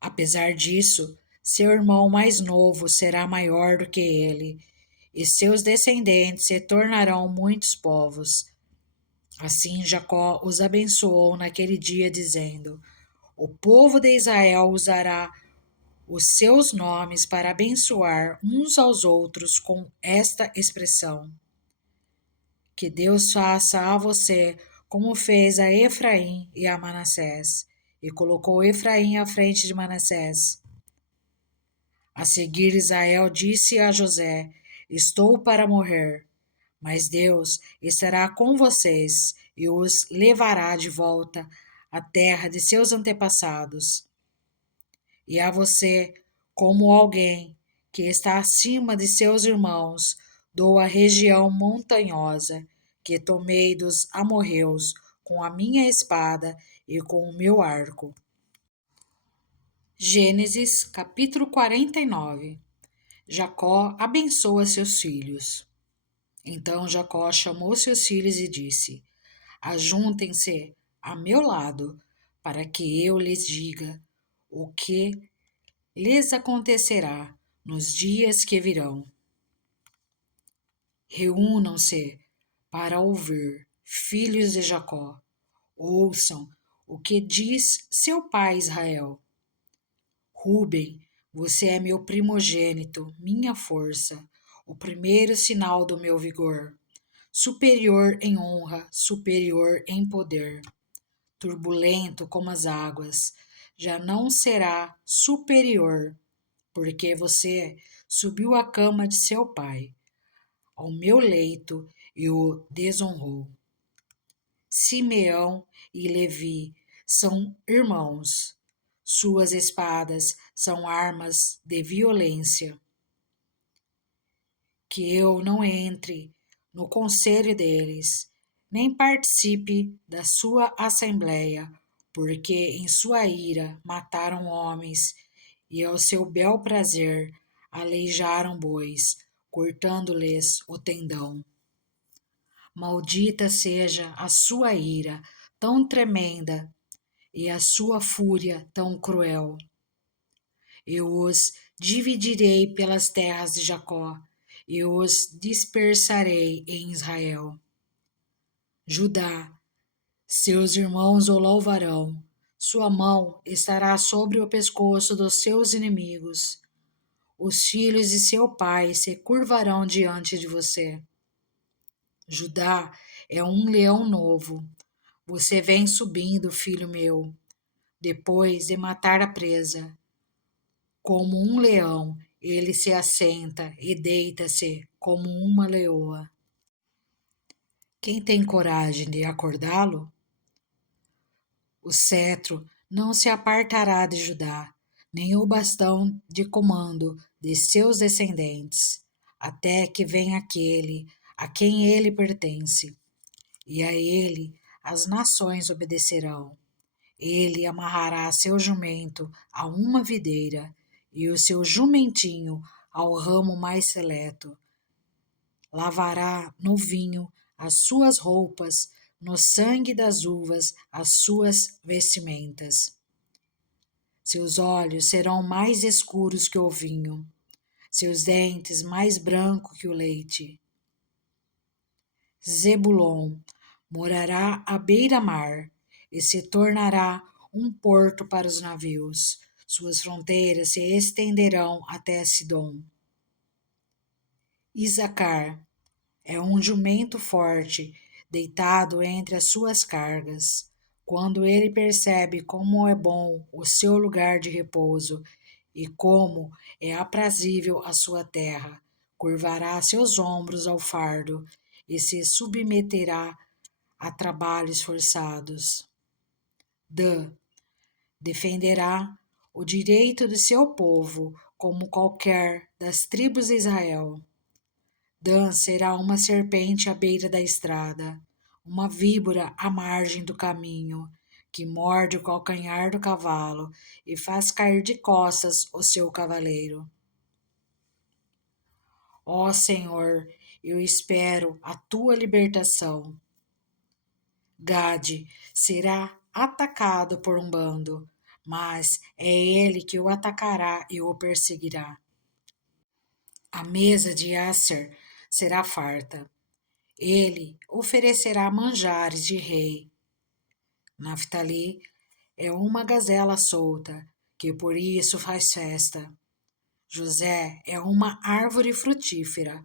Apesar disso, seu irmão mais novo será maior do que ele, e seus descendentes se tornarão muitos povos. Assim Jacó os abençoou naquele dia, dizendo: O povo de Israel usará os seus nomes para abençoar uns aos outros com esta expressão: Que Deus faça a você como fez a Efraim e a Manassés. E colocou Efraim à frente de Manassés. A seguir, Israel disse a José: Estou para morrer, mas Deus estará com vocês e os levará de volta à terra de seus antepassados. E a você, como alguém que está acima de seus irmãos, dou a região montanhosa que tomei dos amorreus com a minha espada e com o meu arco. Gênesis capítulo 49. Jacó abençoa seus filhos. Então Jacó chamou seus filhos e disse: Ajuntem-se a meu lado, para que eu lhes diga o que lhes acontecerá nos dias que virão. Reúnam-se para ouvir, filhos de Jacó. Ouçam o que diz seu pai Israel. Ruben, você é meu primogênito, minha força, o primeiro sinal do meu vigor. Superior em honra, superior em poder. Turbulento como as águas, já não será superior, porque você subiu à cama de seu pai, ao meu leito, e o desonrou. Simeão e Levi são irmãos. Suas espadas são armas de violência. Que eu não entre no conselho deles, nem participe da sua assembleia, porque em sua ira mataram homens e ao seu bel prazer aleijaram bois, cortando-lhes o tendão. Maldita seja a sua ira tão tremenda e a sua fúria tão cruel. Eu os dividirei pelas terras de Jacó e os dispersarei em Israel. Judá, seus irmãos o louvarão, sua mão estará sobre o pescoço dos seus inimigos. Os filhos de seu pai se curvarão diante de você. Judá é um leão novo. Você vem subindo, filho meu, depois de matar a presa. Como um leão, ele se assenta e deita-se como uma leoa. Quem tem coragem de acordá-lo? O cetro não se apartará de Judá, nem o bastão de comando de seus descendentes, até que venha aquele a quem ele pertence, e a ele as nações obedecerão. Ele amarrará seu jumento a uma videira e o seu jumentinho ao ramo mais seleto. Lavará no vinho as suas roupas, no sangue das uvas as suas vestimentas. Seus olhos serão mais escuros que o vinho, seus dentes mais brancos que o leite. Zebulon morará à beira-mar e se tornará um porto para os navios. Suas fronteiras se estenderão até Sidom. Isacar é um jumento forte, deitado entre as suas cargas. Quando ele percebe como é bom o seu lugar de repouso e como é aprazível a sua terra, curvará seus ombros ao fardo e se submeterá a trabalhos forçados. Dan defenderá o direito de seu povo como qualquer das tribos de Israel. Dan será uma serpente à beira da estrada, uma víbora à margem do caminho, que morde o calcanhar do cavalo e faz cair de costas o seu cavaleiro. Ó Senhor, eu espero a tua libertação. Gade será atacado por um bando, mas é ele que o atacará e o perseguirá. A mesa de Asser será farta. Ele oferecerá manjares de rei. Naftali é uma gazela solta, que por isso faz festa. José é uma árvore frutífera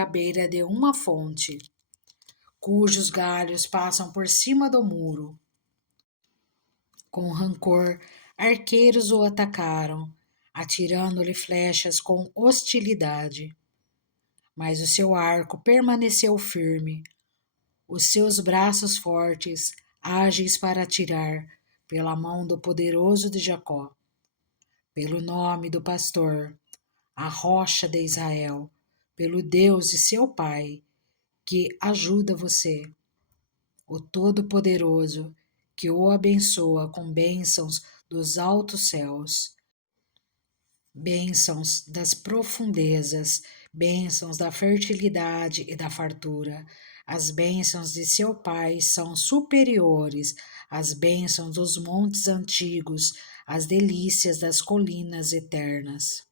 à beira de uma fonte, cujos galhos passam por cima do muro. Com rancor, arqueiros o atacaram, atirando-lhe flechas com hostilidade. Mas o seu arco permaneceu firme, os seus braços fortes, ágeis para atirar, pela mão do poderoso de Jacó, pelo nome do pastor, a rocha de Israel, pelo Deus de seu pai, que ajuda você, o Todo-Poderoso, que o abençoa com bênçãos dos altos céus, bênçãos das profundezas, bênçãos da fertilidade e da fartura. As bênçãos de seu pai são superiores às bênçãos dos montes antigos, às delícias das colinas eternas.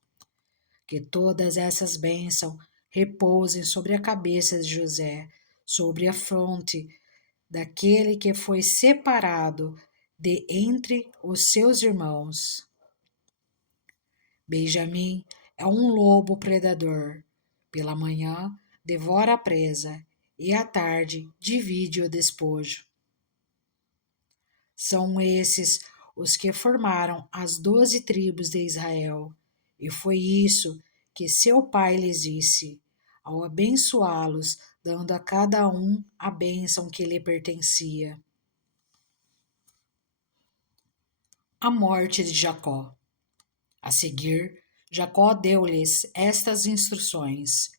Que todas essas bênçãos repousem sobre a cabeça de José, sobre a fronte daquele que foi separado de entre os seus irmãos. Benjamim é um lobo predador. Pela manhã devora a presa e à tarde divide o despojo. São esses os que formaram as 12 tribos de Israel, e foi isso que seu pai lhes disse, ao abençoá-los, dando a cada um a bênção que lhe pertencia. A morte de Jacó. A seguir, Jacó deu-lhes estas instruções: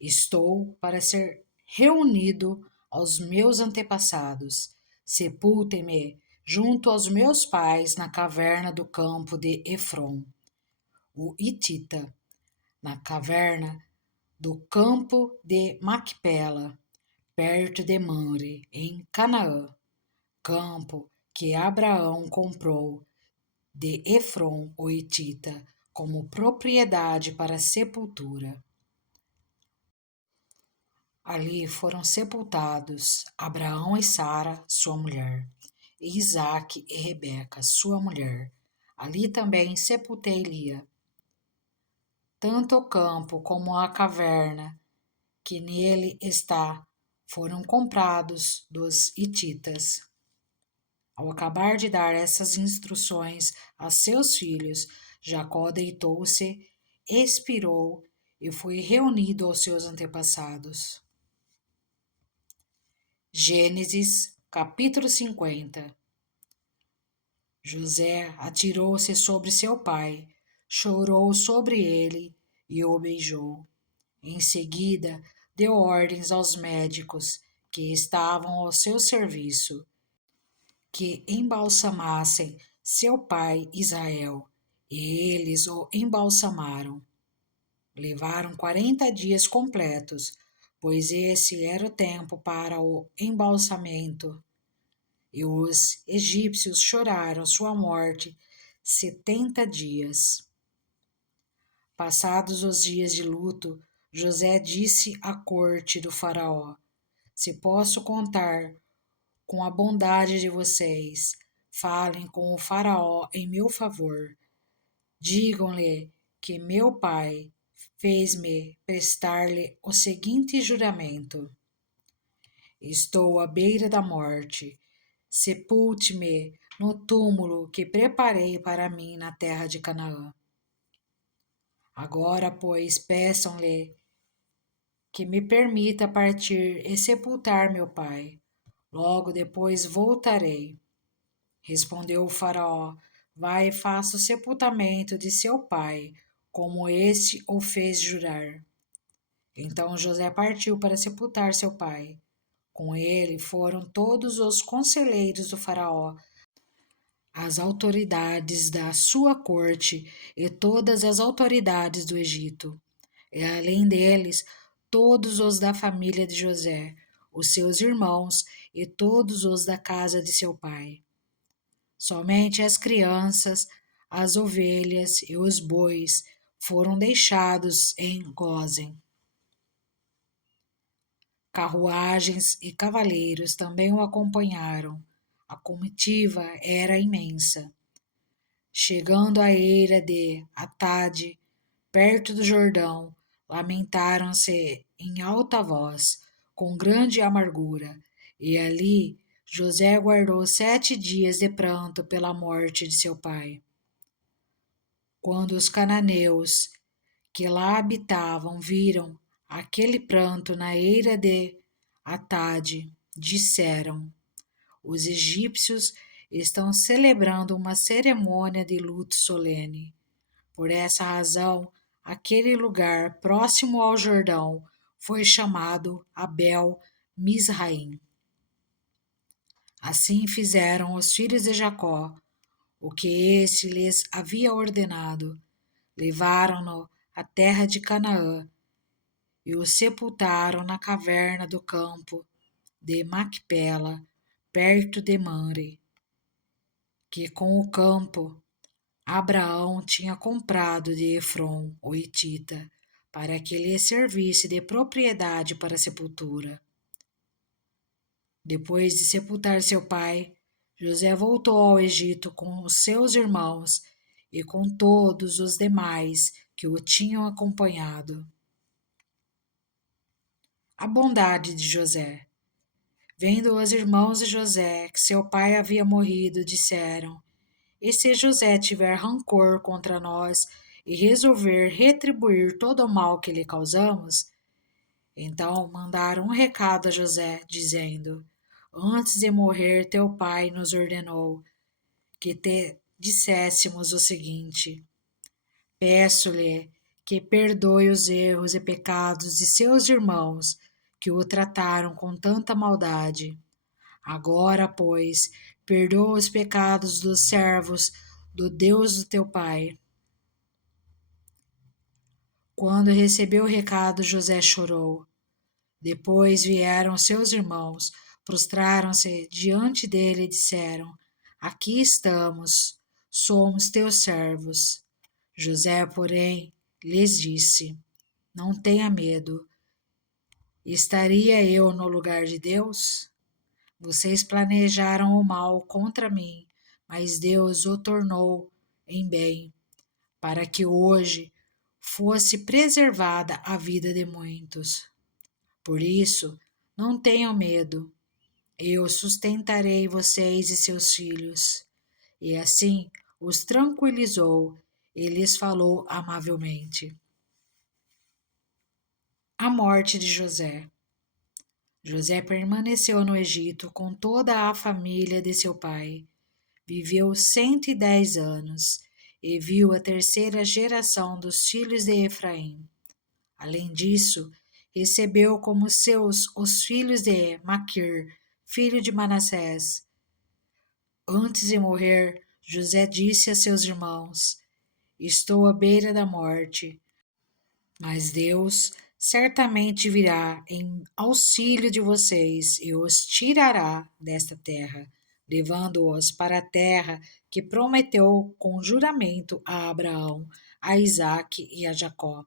Estou para ser reunido aos meus antepassados. Sepultem-me junto aos meus pais na caverna do campo de Efron, o Hitita, na caverna do campo de Macpela, perto de Mamre, em Canaã, campo que Abraão comprou de Efron, o Hitita, como propriedade para sepultura. Ali foram sepultados Abraão e Sara, sua mulher, e Isaque e Rebeca, sua mulher. Ali também sepultei Lia. Tanto o campo como a caverna que nele está foram comprados dos hititas. Ao acabar de dar essas instruções a seus filhos, Jacó deitou-se, expirou e foi reunido aos seus antepassados. Gênesis, capítulo 50. José atirou-se sobre seu pai, chorou sobre ele e o beijou. Em seguida, deu ordens aos médicos que estavam ao seu serviço, que embalsamassem seu pai Israel, e eles o embalsamaram. Levaram 40 dias completos, pois esse era o tempo para o embalsamento. E os egípcios choraram sua morte 70 dias. Passados os dias de luto, José disse à corte do faraó: Se posso contar com a bondade de vocês, falem com o faraó em meu favor. Digam-lhe que meu pai fez-me prestar-lhe o seguinte juramento: Estou à beira da morte. Sepulte-me no túmulo que preparei para mim na terra de Canaã. Agora, pois, peçam-lhe que me permita partir e sepultar meu pai. Logo depois voltarei. Respondeu o faraó: Vai e faça o sepultamento de seu pai, como este o fez jurar. Então José partiu para sepultar seu pai. Com ele foram todos os conselheiros do faraó, as autoridades da sua corte e todas as autoridades do Egito. E além deles, todos os da família de José, os seus irmãos e todos os da casa de seu pai. Somente as crianças, as ovelhas e os bois foram deixados em Gósen. Carruagens e cavaleiros também o acompanharam. A comitiva era imensa. Chegando à eira de Atade, perto do Jordão, lamentaram-se em alta voz, com grande amargura, e ali José guardou 7 dias de pranto pela morte de seu pai. Quando os cananeus que lá habitavam viram aquele pranto na eira de Atade, disseram: Os egípcios estão celebrando uma cerimônia de luto solene. Por essa razão, aquele lugar próximo ao Jordão foi chamado Abel Misraim. Assim fizeram os filhos de Jacó, o que este lhes havia ordenado. Levaram-no à terra de Canaã e o sepultaram na caverna do campo de Macpela, perto de Mamre, que com o campo Abraão tinha comprado de Efron, o Hitita, para que lhe servisse de propriedade para a sepultura. Depois de sepultar seu pai, José voltou ao Egito com os seus irmãos e com todos os demais que o tinham acompanhado. A bondade de José. Vendo os irmãos de José que seu pai havia morrido, disseram: E se José tiver rancor contra nós e resolver retribuir todo o mal que lhe causamos? Então mandaram um recado a José, dizendo: Antes de morrer, teu pai nos ordenou que te disséssemos o seguinte: Peço-lhe que perdoe os erros e pecados de seus irmãos, que o trataram com tanta maldade. Agora, pois, perdoa os pecados dos servos do Deus do teu pai. Quando recebeu o recado, José chorou. Depois vieram seus irmãos, prostraram-se diante dele e disseram: Aqui estamos, somos teus servos. José, porém, lhes disse: Não tenha medo. Estaria eu no lugar de Deus? Vocês planejaram o mal contra mim, mas Deus o tornou em bem, para que hoje fosse preservada a vida de muitos. Por isso, não tenham medo. Eu sustentarei vocês e seus filhos. E assim os tranquilizou e lhes falou amavelmente. A morte de José. José permaneceu no Egito com toda a família de seu pai. Viveu 110 anos e viu a terceira geração dos filhos de Efraim. Além disso, recebeu como seus os filhos de Maquir, filho de Manassés. Antes de morrer, José disse a seus irmãos: Estou à beira da morte, mas Deus certamente virá em auxílio de vocês e os tirará desta terra, levando-os para a terra que prometeu com juramento a Abraão, a Isaque e a Jacó.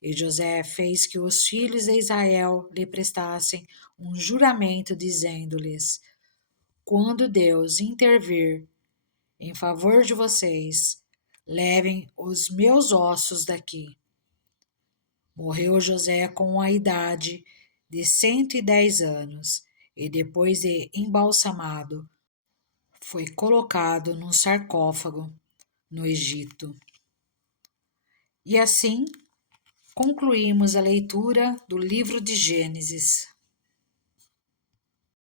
E José fez que os filhos de Israel lhe prestassem um juramento, dizendo-lhes: quando Deus intervir em favor de vocês, levem os meus ossos daqui. Morreu José com a idade de 110 anos e, depois de embalsamado, foi colocado num sarcófago no Egito. E assim concluímos a leitura do livro de Gênesis.